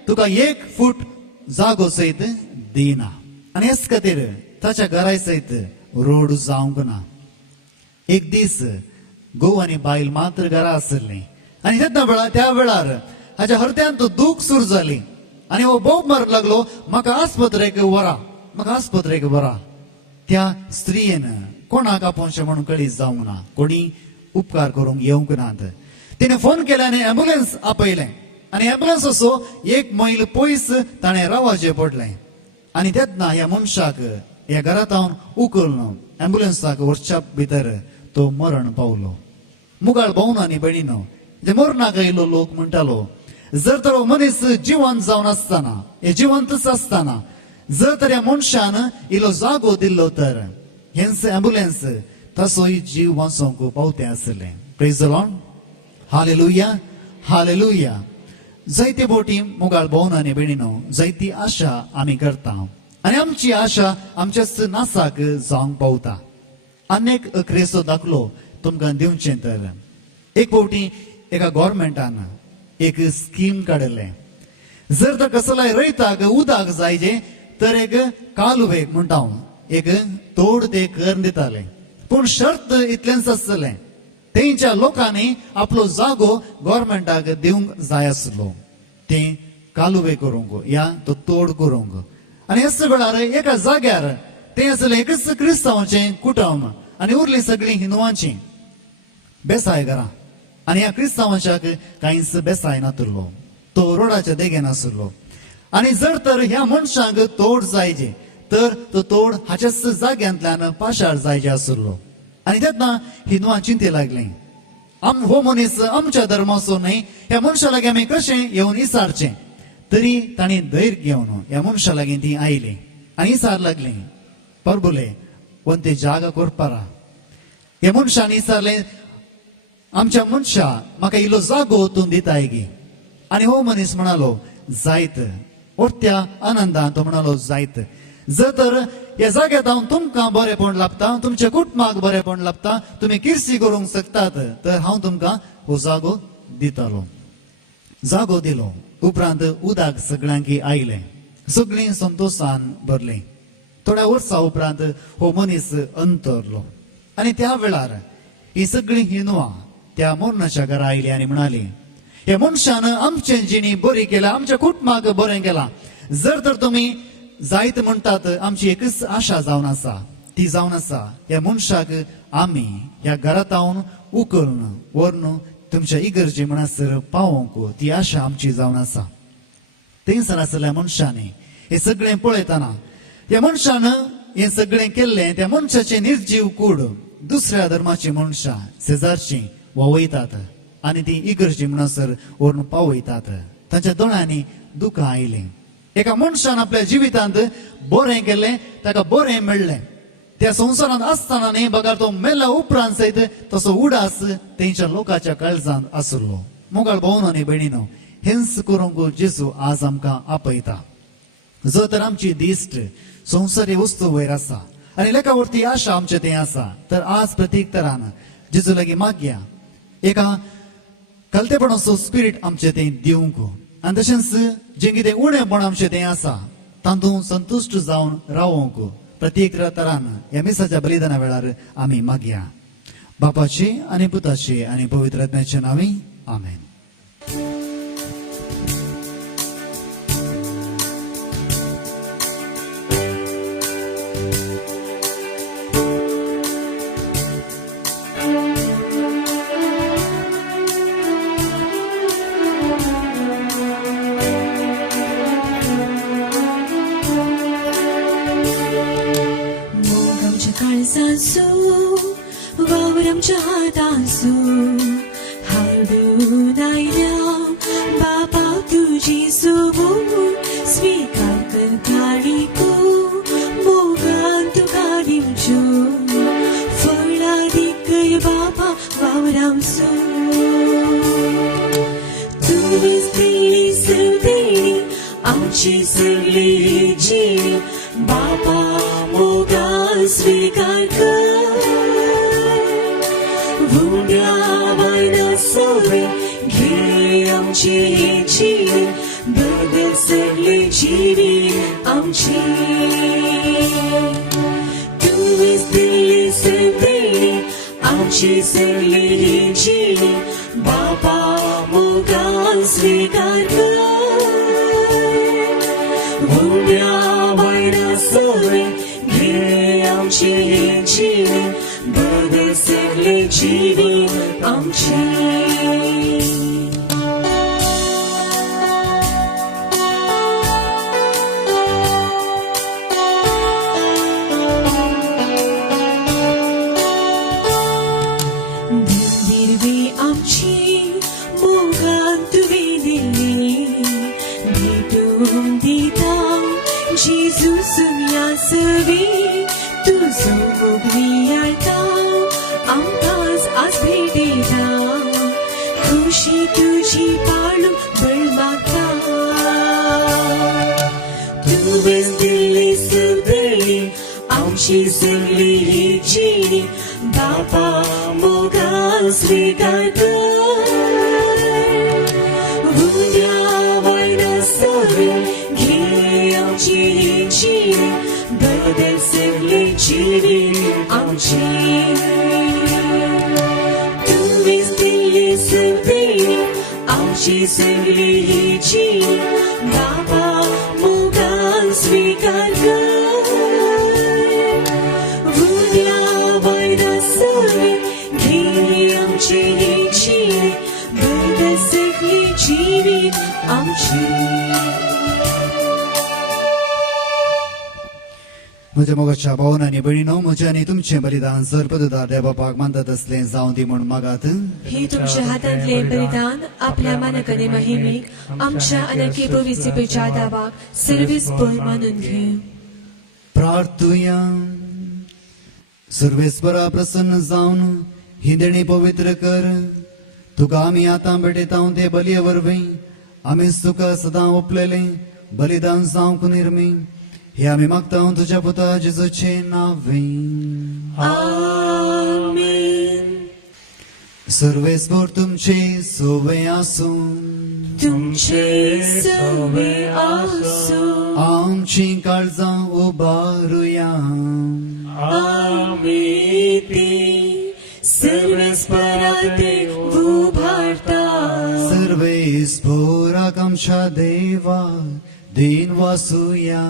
तुका 1 फूट जागो सयत दिना. आनी हेच खातीर ताच्या घरा सयत रोड जावंक ना. एक दीस घोव आनी बायल मात्र घरा आसली आनी त्या वेळार हाच्या हृदयांत दूख सुरू जाली आनी हो बोब मारक लागलो, म्हाका आस्पत्रेक व्हरा. त्या स्त्रीयेन कोणाक आपोवचें म्हणून कळीत जावंक ना, कोणी उपकार करूंक येवंक नात. तिने फोन केले आनी ॲम्ब्युलन्स आपयलें आनी ॲम्ब्युलन्स असो 1 मैल पयस ताणें रावचें पडलें. आनी तेन्ना ह्या मनशाक ह्या घरांत उखलून ॲम्ब्युलन्साक व्हरच्या भितर तो मरण पावलो. मुगाळ भाऊन आनी भयणीनो, जे मरणाक आयिल्लो लोक म्हणटालो, जर तर हो मनीस जिवंत जावन आसतना, हे जिवंतच आसतना जर तर ह्या मनशान इल्लो जागो दिल्लो तर हेंच ॲम्ब्युलन्स तसोय जीव वाचोवंक पावतें आसलें. Praise the Lord. Hallelujah, hallelujah. जायते बोटी मुगाळ भाऊन आनी भयणीनो, जायती आशा आमी करता आनी आमची आशा आमच्याच नासाक जावंक पावता. अनेक क्रेस्तो दाखलो तुमकां दिवचें तर एक फावटी एका गव्हर्मेंटान एक स्कीम काडले. जर तर कसलाय रयताक उदक जायचे तर एक कालुवेक म्हणटा एक तोड ते करून दिताले, पूण शर्त इतलेंच आसतलें, तेंच्या लोकांनी आपलो जागो गव्हर्मेंटाक दिवंक जाय आसलो, तें कालुवे करूंक या तो तोड करूंक. आनी हेच वेळार एका जाग्यार तें आसलें एकच क्रिस्तांवाचें कुटुंब आनी उरलीं सगळीं हिंदुवांची बेसाय घरां. आनी ह्या क्रिस्तांवांच्याक कांयच बेसाय नासलो, तो रोडाच्या देगेन आसलो. आनी जर तर ह्या मनशाक तोड जायचे तर तो तोड हाच्याच जाग्यांतल्यान पाशार जायचे आसलो. आनी तेन्ना हिंदुवां चिंते लागलें, हो मनीस आमच्या धर्माचो न्हय, ह्या मनशा लागीं आमी कशें येवन विचारचें. तरी तांणी धैर्य घेवन ह्या मनशा लागीं ती आयली आनी विचार लागली, प्रभुले वंते जागा करपारा. ह्या मनशान विचारलें, आमच्या मनशा म्हाका इल्लो जागो तूं दिताय गी. आनी हो मनीस म्हणालो, जायत. त्या आनंदान तो म्हणालो, जायत. जर तर ह्या जाग्यात हांव तुमकां बरेपण लाभता, तुमच्या कुटुंबाक बरेपण लाभता, तुमी किर्सी करूंक शकतात तर हांव तुमकां हो जागो दितालो. जागो दिलो. उपरांत उदक सगळ्यांक आयलें, सगळीं संतोशान भरलीं. थोड्या वर्सां उपरांत हो मनीस अंतरलो. आनी त्या वेळार ही सगळीं हिंदुवां त्या मरणाच्या घरा आयली आनी म्हणाली, ह्या मनशान आमचें जिणी बरी केला, आमच्या कुटुंबाक बरें केलां. जर तर तुमी जायत म्हणटात, आमची एकच आशा जावन आसा, ती जावन आसा ह्या मनशाक आमी ह्या घरांत उखलून व्हरून तुमच्या इगर्जे म्हणसर पावोवंक, ती आशा आमची जावन आसा. थंयसर आसल्या मनशांनी हे सगळें पळयतना ह्या मनशान हें सगळें केल्लें, त्या मनशाचें निर्जीव कूड दुसऱ्या धर्माची मनशां शेजारची वयतात आनी ती इगर्जी म्हणसर व्हरून पावयतात. तांच्या दोळ्यांनी दुखां आयलीं. एका मनशान आपल्या जिवितांत बरें केलें, ताका बरें मेळ्ळें. त्या संवसारांत आसतना न्ही, बगार तो मेल्या उपरांत सयत तसो उडास तेंच्या लोकांच्या काळजांत आसलो. मोगाळ भाऊन आनी भयणीनो, हेंच करूंक जेजू आज आमकां आपयता. जर तर आमची दिश्ट संवसारी वस्तू वयर आसा आनी लेखावरती आशा आमचें तें आसा, तर आज प्रत्येक तरान जेजू लागीं मागया एका कलतेपणाचो स्पिरीट आमचें तें दिवंक. आनी तशेंच जें कितें उणेपण आमचें तें आसा तातूंत संतुश्ट जावन रावोंक प्रत्येक तरान ह्या मिसाच्या बलिदाना वेळार आमी मागया. बापाचे आनी पुताचे आनी पवित्र आत्म्याचे नांवी आमेन. वावर आमच्या हातांसू हाडून आयल्या बापा तुझी सोबून स्वीकार सरलीची बापा मोगा स्वीकार कर भुंड्या वायना सवे घे आमची हेची बदल सरली जीवी आमची तुवेच दिल्ली सरली आमची सरली हेची बापा मोगा स्वीकार कर भुंड्या वायना सवे घे आमची हेची बदल सरली जीवी आमची दिलवी आमची मोगान तुवें दिल्ली भेटून दिता जेजू सुन्या सवी तुजो मोग वियाळटा आमकांच आज भेटयता खुशी तुजी पाळू बळ मागता तुवेंच दिल्ली सगळी आमची सगळी हिची बापा मोगा स्वीकार कर उद्या वायना सवे घे आमची हेची बदल सगळे जीवी आमची तुवेंच दिल्ली सगळी आमची सगळी हिची बापा मोगा स्वीकार कर आमची हेची बदल सगळी जीवी आमची म्हज्या मोगाच्या भावन आनी भयणीनो म्हजें आनी तुमचें बलिदान सर्पदूतार देवा बापाक मानतात असलें जावं दी म्हूण मागात हे तुमच्या हातांतले बलिदान आपल्या मानकने महिमेक आमच्या अनकी पवित्र पिच्या दावाक सर्वीस बळ मानून घे प्रार्थुया सर्वेस्परा प्रसन्न जावन ही देणी पवित्र कर तुका आमी आतां भेटयता ते बलये वरवीं आमी तुका सदां ओपलेले बलिदान जावंक निर्मी हे आमी मागता तुज्या पुता जेजूचे नांवें आमेन सर्वेस्पर तुमचे सोवे आसूं तुमचे सवे आसूं आमची काळजां उबारुया आमी ती सर्वेस्पराते उभारता सर्वेस्पराक आमच्या देवा दिन वासुया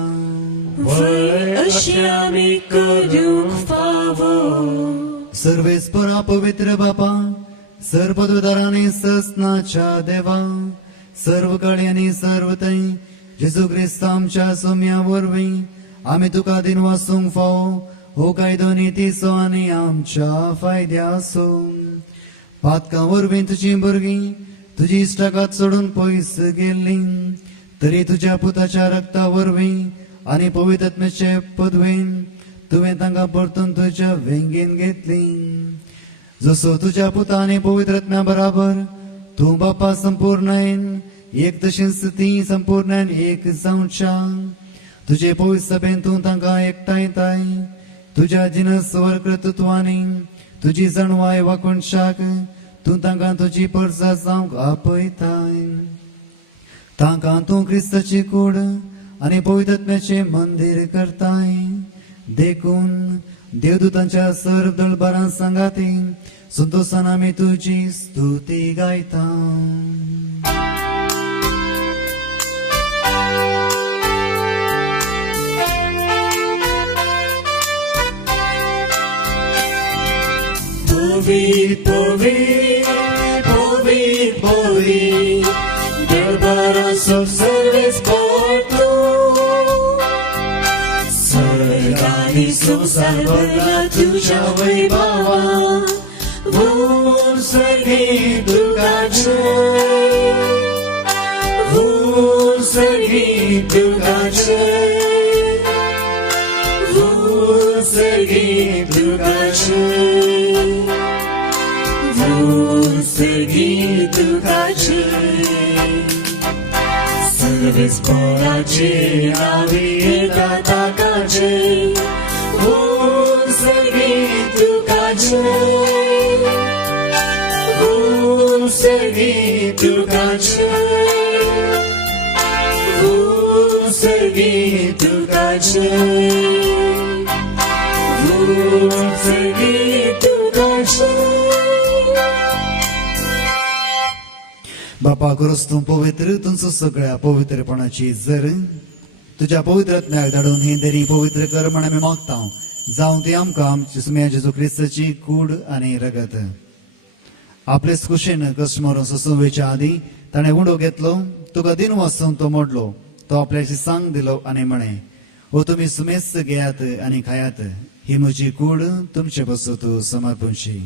वय अशी आमी करूंक फावो सर्वेस्परा पवित्र बापा सर्वपदुदारांनी ससनाच्या देवा सर्व काळी आनी सर्व थंय जेजू क्रिस्त आमच्या सोम्या वरवीं आमी तुका दिन वासूंक फावो हो कायदो नितीचो आनी आमच्या फायद्याचो पातकां वरवीं तुजी भुरगीं तुजी इश्टागात सोडून पयस गेल्लीं तरी तुज्या पुताच्या रक्ता वरवीं आनी पवित्रत्मेचे पदवेन तुवें तांकां परतून तुज्या वेंगेन घेतली जसो तुज्या पुता आनी पवित्रत्म्या बराबर तूं बापा संपूर्णयन एक तशींच ती संपूर्णान एक जावच्या तुजे पवित्र सभेन तूं तांकां एकठांयताय तुज्या जिनस वर्कृतत्वानी तुजी जणवाय वाकुणशाक तूं तांकां तुजी परसा जावंक आपयताय तांकां तूं क्रिस्ताची कूड आनी पवित्रत्म्याचे मंदिर करताय देखून देवदूतांच्या सर्व दळबारां सांगाती संतोषान आमी तुजी स्तुती गायता Pavit, pavit, pavit, pavit, दरबारा सब सर्वेस portu. Sargani संसार भरला तुझ्या वैभवा, भूर सर्गी दुर्गाचे, भूर सर्गी दुर्गाचे, भूर सर्गी दुर्गाचे. Sergi Dukache सर्वीस पोराची नावी येता ताकाचे ओ सर्गीत तुकाचे ओ सर्गीत तुकाचे ओ सर्गीत तुकाचे ओ सर्गीत तुकाचे बापा करोस तूं पवित्र तुमचो सगळ्या पवित्रपणाची जर तुझ्या पवित्रत्म्याक धाडून ही दरी पवित्र कर म्हण आमी मागता जावं ती आमकां आमच्या सुम्या जेजू क्रिस्ताची कूड आनी रगत आपलेच कुशीन कश्ट मारून सोसोवेच्या आदी ताणें उडो घेतलो तुका दिन वाचून तो मोडलो तो आपल्याची सांग दिलो आनी म्हणे हो तुमी सुमेस्त घेयात आनी खायात ही म्हजी कूड तुमचे बसत समर्पणशी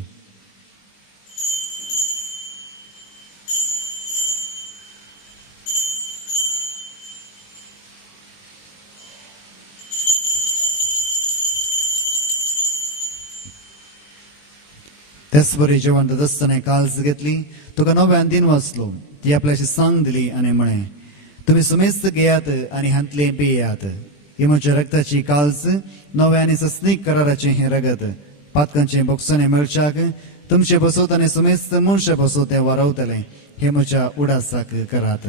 त्याच बरी जेवण दत आसतना काल्स घेतली तुका नव्यान दिन वाचलो ती आपल्याशी सांग दिली आनी म्हणे तुम्ही सुमेस्त घेयात आनी हांतले पियात ही म्हज्या रक्ताची काल्स नव्या आनी सस्नीक कराराचे हे रगत पातकांचे बोगसणे मेळच्याक तुमचे बसोत आनी सुमेस्त मनशा बसोत ते वारवतले हे म्हज्या उडासाक करात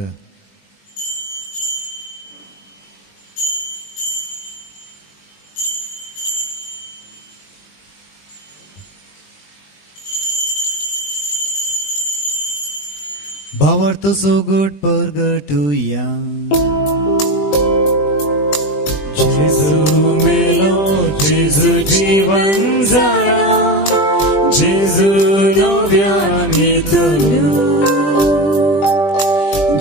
भावार्थ सोगट परगटुया जेजू मेलो जेजू जीवन जाला जेजू नव्यान येतलो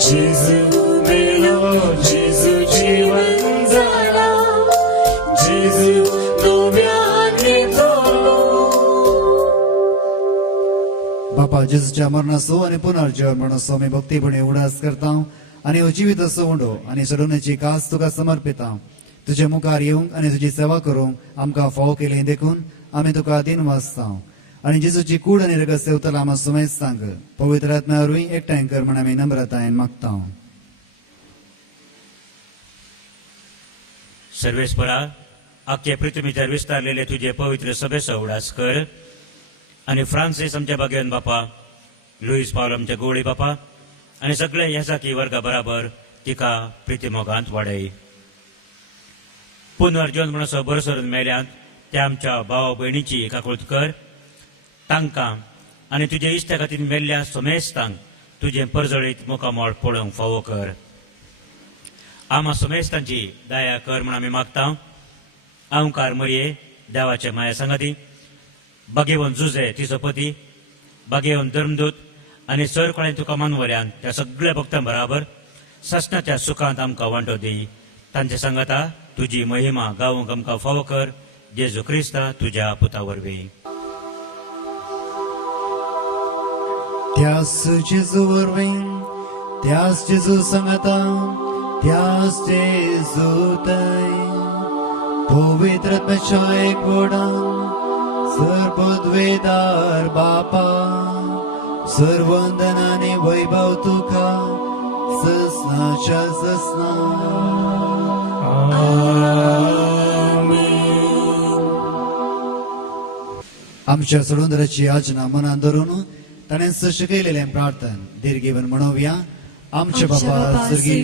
जेजू मेलो जेजू जीवन जाला जेजू नव्यान येतलो बापा जेजूच्या मरणाचो आनी पुनर्जीवनाचो आमी भक्तीपणे उडास करता आनी हो जिवीत असो उंडो आनी सोडवण्याची कास तुका समर्पिता तुजे मुखार येवंक आनी तुजी सेवा करूंक आमकां फाव केलें देखून आमी तुका दिन वाचता आनी जेजूची कूड आनी रगत सेवतला आमी सुमेस्तांक पवित्र आत्म्यारूय एकठांय कर म्हण आमी नम्रतायेन मागता सर्वेस्परा आख्खे पृथ्वीचेर विस्तारलेले तुझे पवित्र सभेचो उडास कर आनी फ्रांसीस आमच्या बागेन बापा लुईस पावल आमच्या गोळी बापा आनी सगळे येसाकी वर्गा बराबर तिका प्रितीमोगांत वाडय पुनर्जीवन म्हणसो बरसरून मेल्यांत त्या आमच्या भावा भयणीची काकुळट कर तांकां आनी तुजे इश्टा खातीर मेल्ल्या सुमेस्तांक तुजें परजळीत मुखामोळ पळोवंक फावो कर आमा सुमेस्तांची दया कर म्हण आमी मागता अवंकार मरये देवाचे माया सांगाती बागेवन जुजे तिचो पती बागेवन धर्मदूत आनी चड कोणें तुका मानवऱ्यान त्या सगळ्या भक्तां बराबर ससनाच्या सुखांत आमकां वांटो दी तांचे सांगाता तुजी महिमा गावूंक आमकां फावो कर जेजू क्रिस्ता तुज्या पुता वरवीं त्यास जेजू वरवीं त्यास जेजू सांगता त्यास जेजू तय पवित्र आत्म्याच्या एक वडान सर्वोद्वेदार बापा सर्वंदनाने वैभव तुका ससनाच्या ससना आमच्या सोडूंदराची याचना मनात धरून ताणें शिकयलेलें प्रार्थन दीर्घीवन म्हणोवया आमचे बापा स्वर्गीय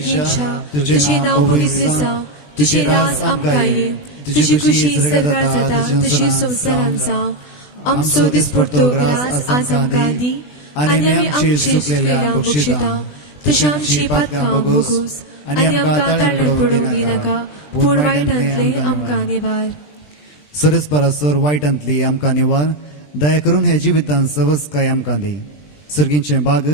तुझे नाव पवित्र जावं तुझे राज आमकां ये तुझी खुशी सगळ्यात जाता तशी संवसारांत जावं आमचो दिसपडटो ग्रास आज आमकां दी आनी आमी आमची चुकलेल्यांक बक्षिता तशी आमची पातकां भोगूस आनी आमकां ताळ्यात पडूंक दिनाका पूण वायटांतले आमकां निवार सरस परासोर वायटांतली आमकां निवार दया करून हे जिवितांत सवस्काय आमकां दी सर्गींचे बाग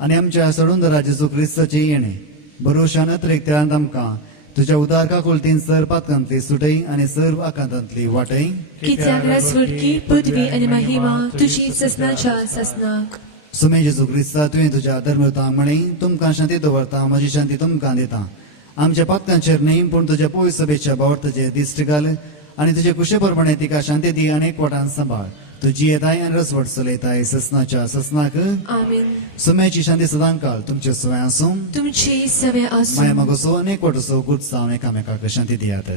आनी आमच्या सोडूंदरा जेजू क्रिस्ताचे येणे भरोशान त्रेकत्यांत आमकां तुझ्या उदार काकुळतीन सर पातकांतली सुटय आनी सर्व आकांतांतली वाटय कित्याक राजवडकी पदवी आनी महिमा तुजी ससनाच्या ससनाक सुमे जेजू क्रिस्ता तुवें तुज्या धर्मतांक म्हळें तुमकां शांती दवरता म्हजी शांती तुमकां दिता आमच्या पातकांचेर न्ही पूण तुज्या पवित्र सभेच्या बावर्थाचेर दिश्ट घाल आनी तुजे कुशे प्रमाणे तिका शांती दी आनी एकवटान सांबाळ तुझी येताय आणि रसवट चलयताय ससनाच्या ससनाक आमेन. सुम्याची शांती सदांकाळ तुमचे सवय आसूं तुमची सवय माया आसूं मागोसो अनेक वटसो गुड जावन एकामेकाक शांती दियात.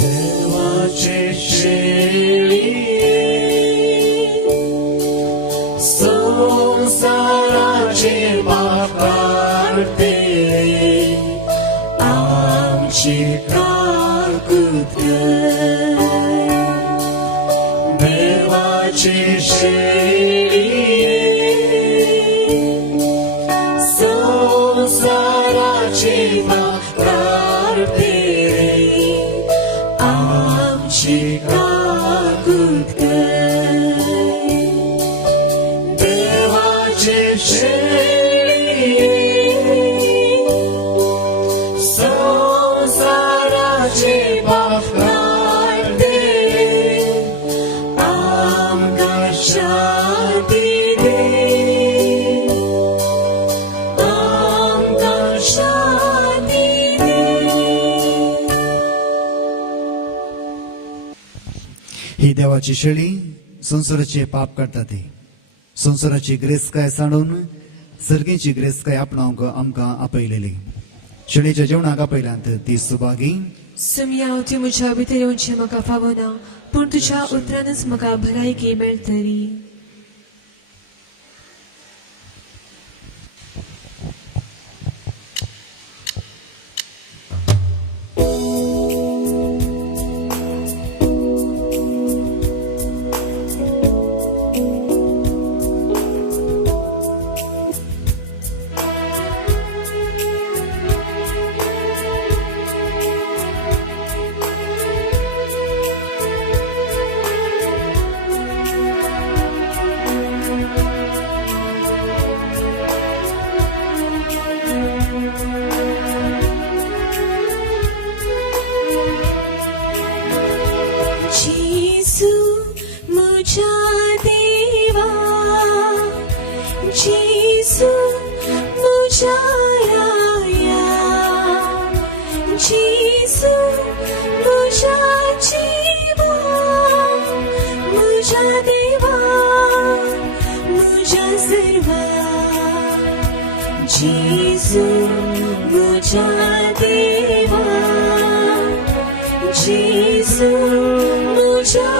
देवाचे शेळी संसाराचे पाकारते आमची काकूत देवाचे शेळी संसाराचे पाकारते आमची काकूत देवाचे शेळी संसाराचे पाकारते आमकां शांती दे आमकां शांती दे. ही देवाची शेळी संसाराचे पाप करता ती संसाराची ग्रेसकाय सांडून सर्गेची ग्रेसकाय आपणावंक आमकां आपयलेली. शेळीच्या जेवणाक आपयल्यांत ती सुभागी. सुमया ती म्हज्या भितर येवचें म्हाका फावना, पूण तुज्या उतरानच म्हाका भलायकी मेळटली. जेसू म्हज्या देवा, जेसू म्हज्या राया, जेसू म्हज्या जिवा, म्हज्या देवा, म्हज्या सर्वा. जेसू म्हज्या देवा, जेसू म्हज्या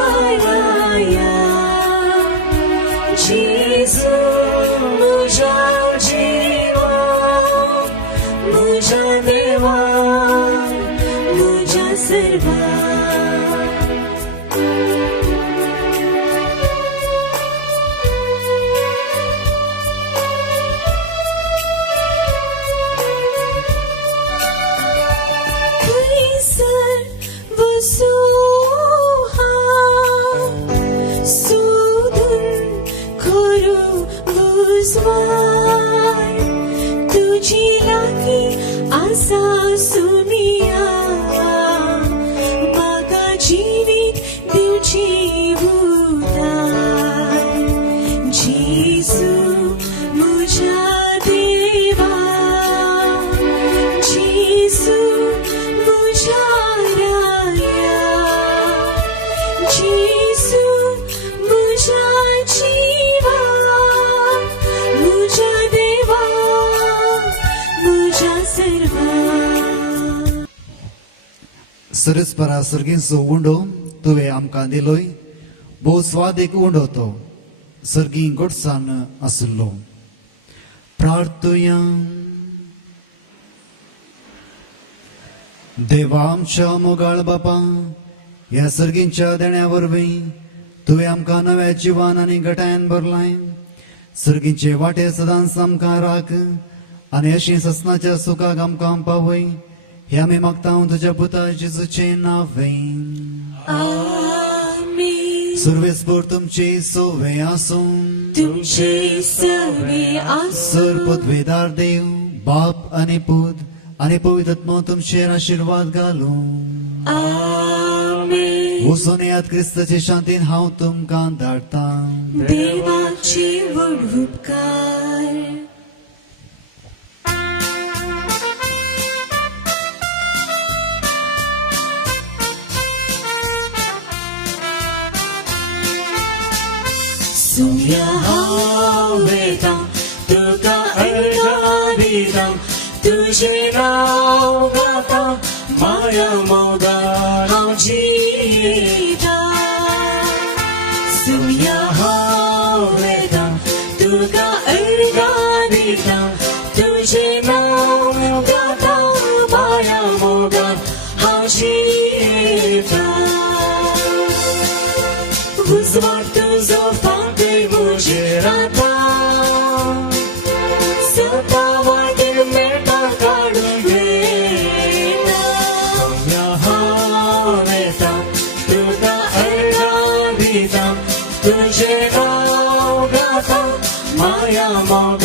राया, जेसू म्हज्या जिवा, म्हज्या देवा, म्हज्या सर्वा. थंयसर वचूं हांव सोदून खरो उजवाड तुजी लागीं आसा सुनिया म्हाका जिवीत दिवची उदार. जेसू म्हज्या देवा, जेसू म्हज्या राया, जेसू म्हज्या जिवा, म्हज्या देवा, म्हज्या सर्वा. सरस्परा सर्गींचो उंडो तुवें आमकां दिलोय, भोव स्वादीक उंडो तो सर्गी गोडसाण आसलो. प्रार्थुया. देवा आमच्या मोगाळ बापा, ह्या सर्गींच्या देण्या वरवीं तुवें आमकां नव्या जिवान आनी घटायान भरलाय. सर्गींचे वाटे सदांच आमकां राख आनी अशी ससनाच्या सुखाक आमकां पावय. हे आमी मागता तुज्या पुता जेजूचे नांवें. आमीन. सर्वेस्पोर तुमची सोवे आसूं. तुमचे सवे आसूं. सर्वपदवेदार देव बाप आनी पूत आनी पवित्र आत्मा तुमचेर आशिर्वाद घालूं. आमीन. वचून येयात क्रिस्ताचे शांतीन हांव तुमकां धाडटा. देवाची व्हड उपकार. सुम्या हांव वेता तुका अर्गां दिता, तुजें नांव गाता, माया मोगान हांव जिता. सुम्या हांव वेता तुका अर्गां दिता, तुजें नांव गाता, माया मोगान हांव जिता. उजवाड तुजो फांतय म्हजेर आता, सता वाटेर मेळटा काडून वेता. सुम्या हांव येता तुका अर्गां दिता, तुजें नांव गाता, माया मोगान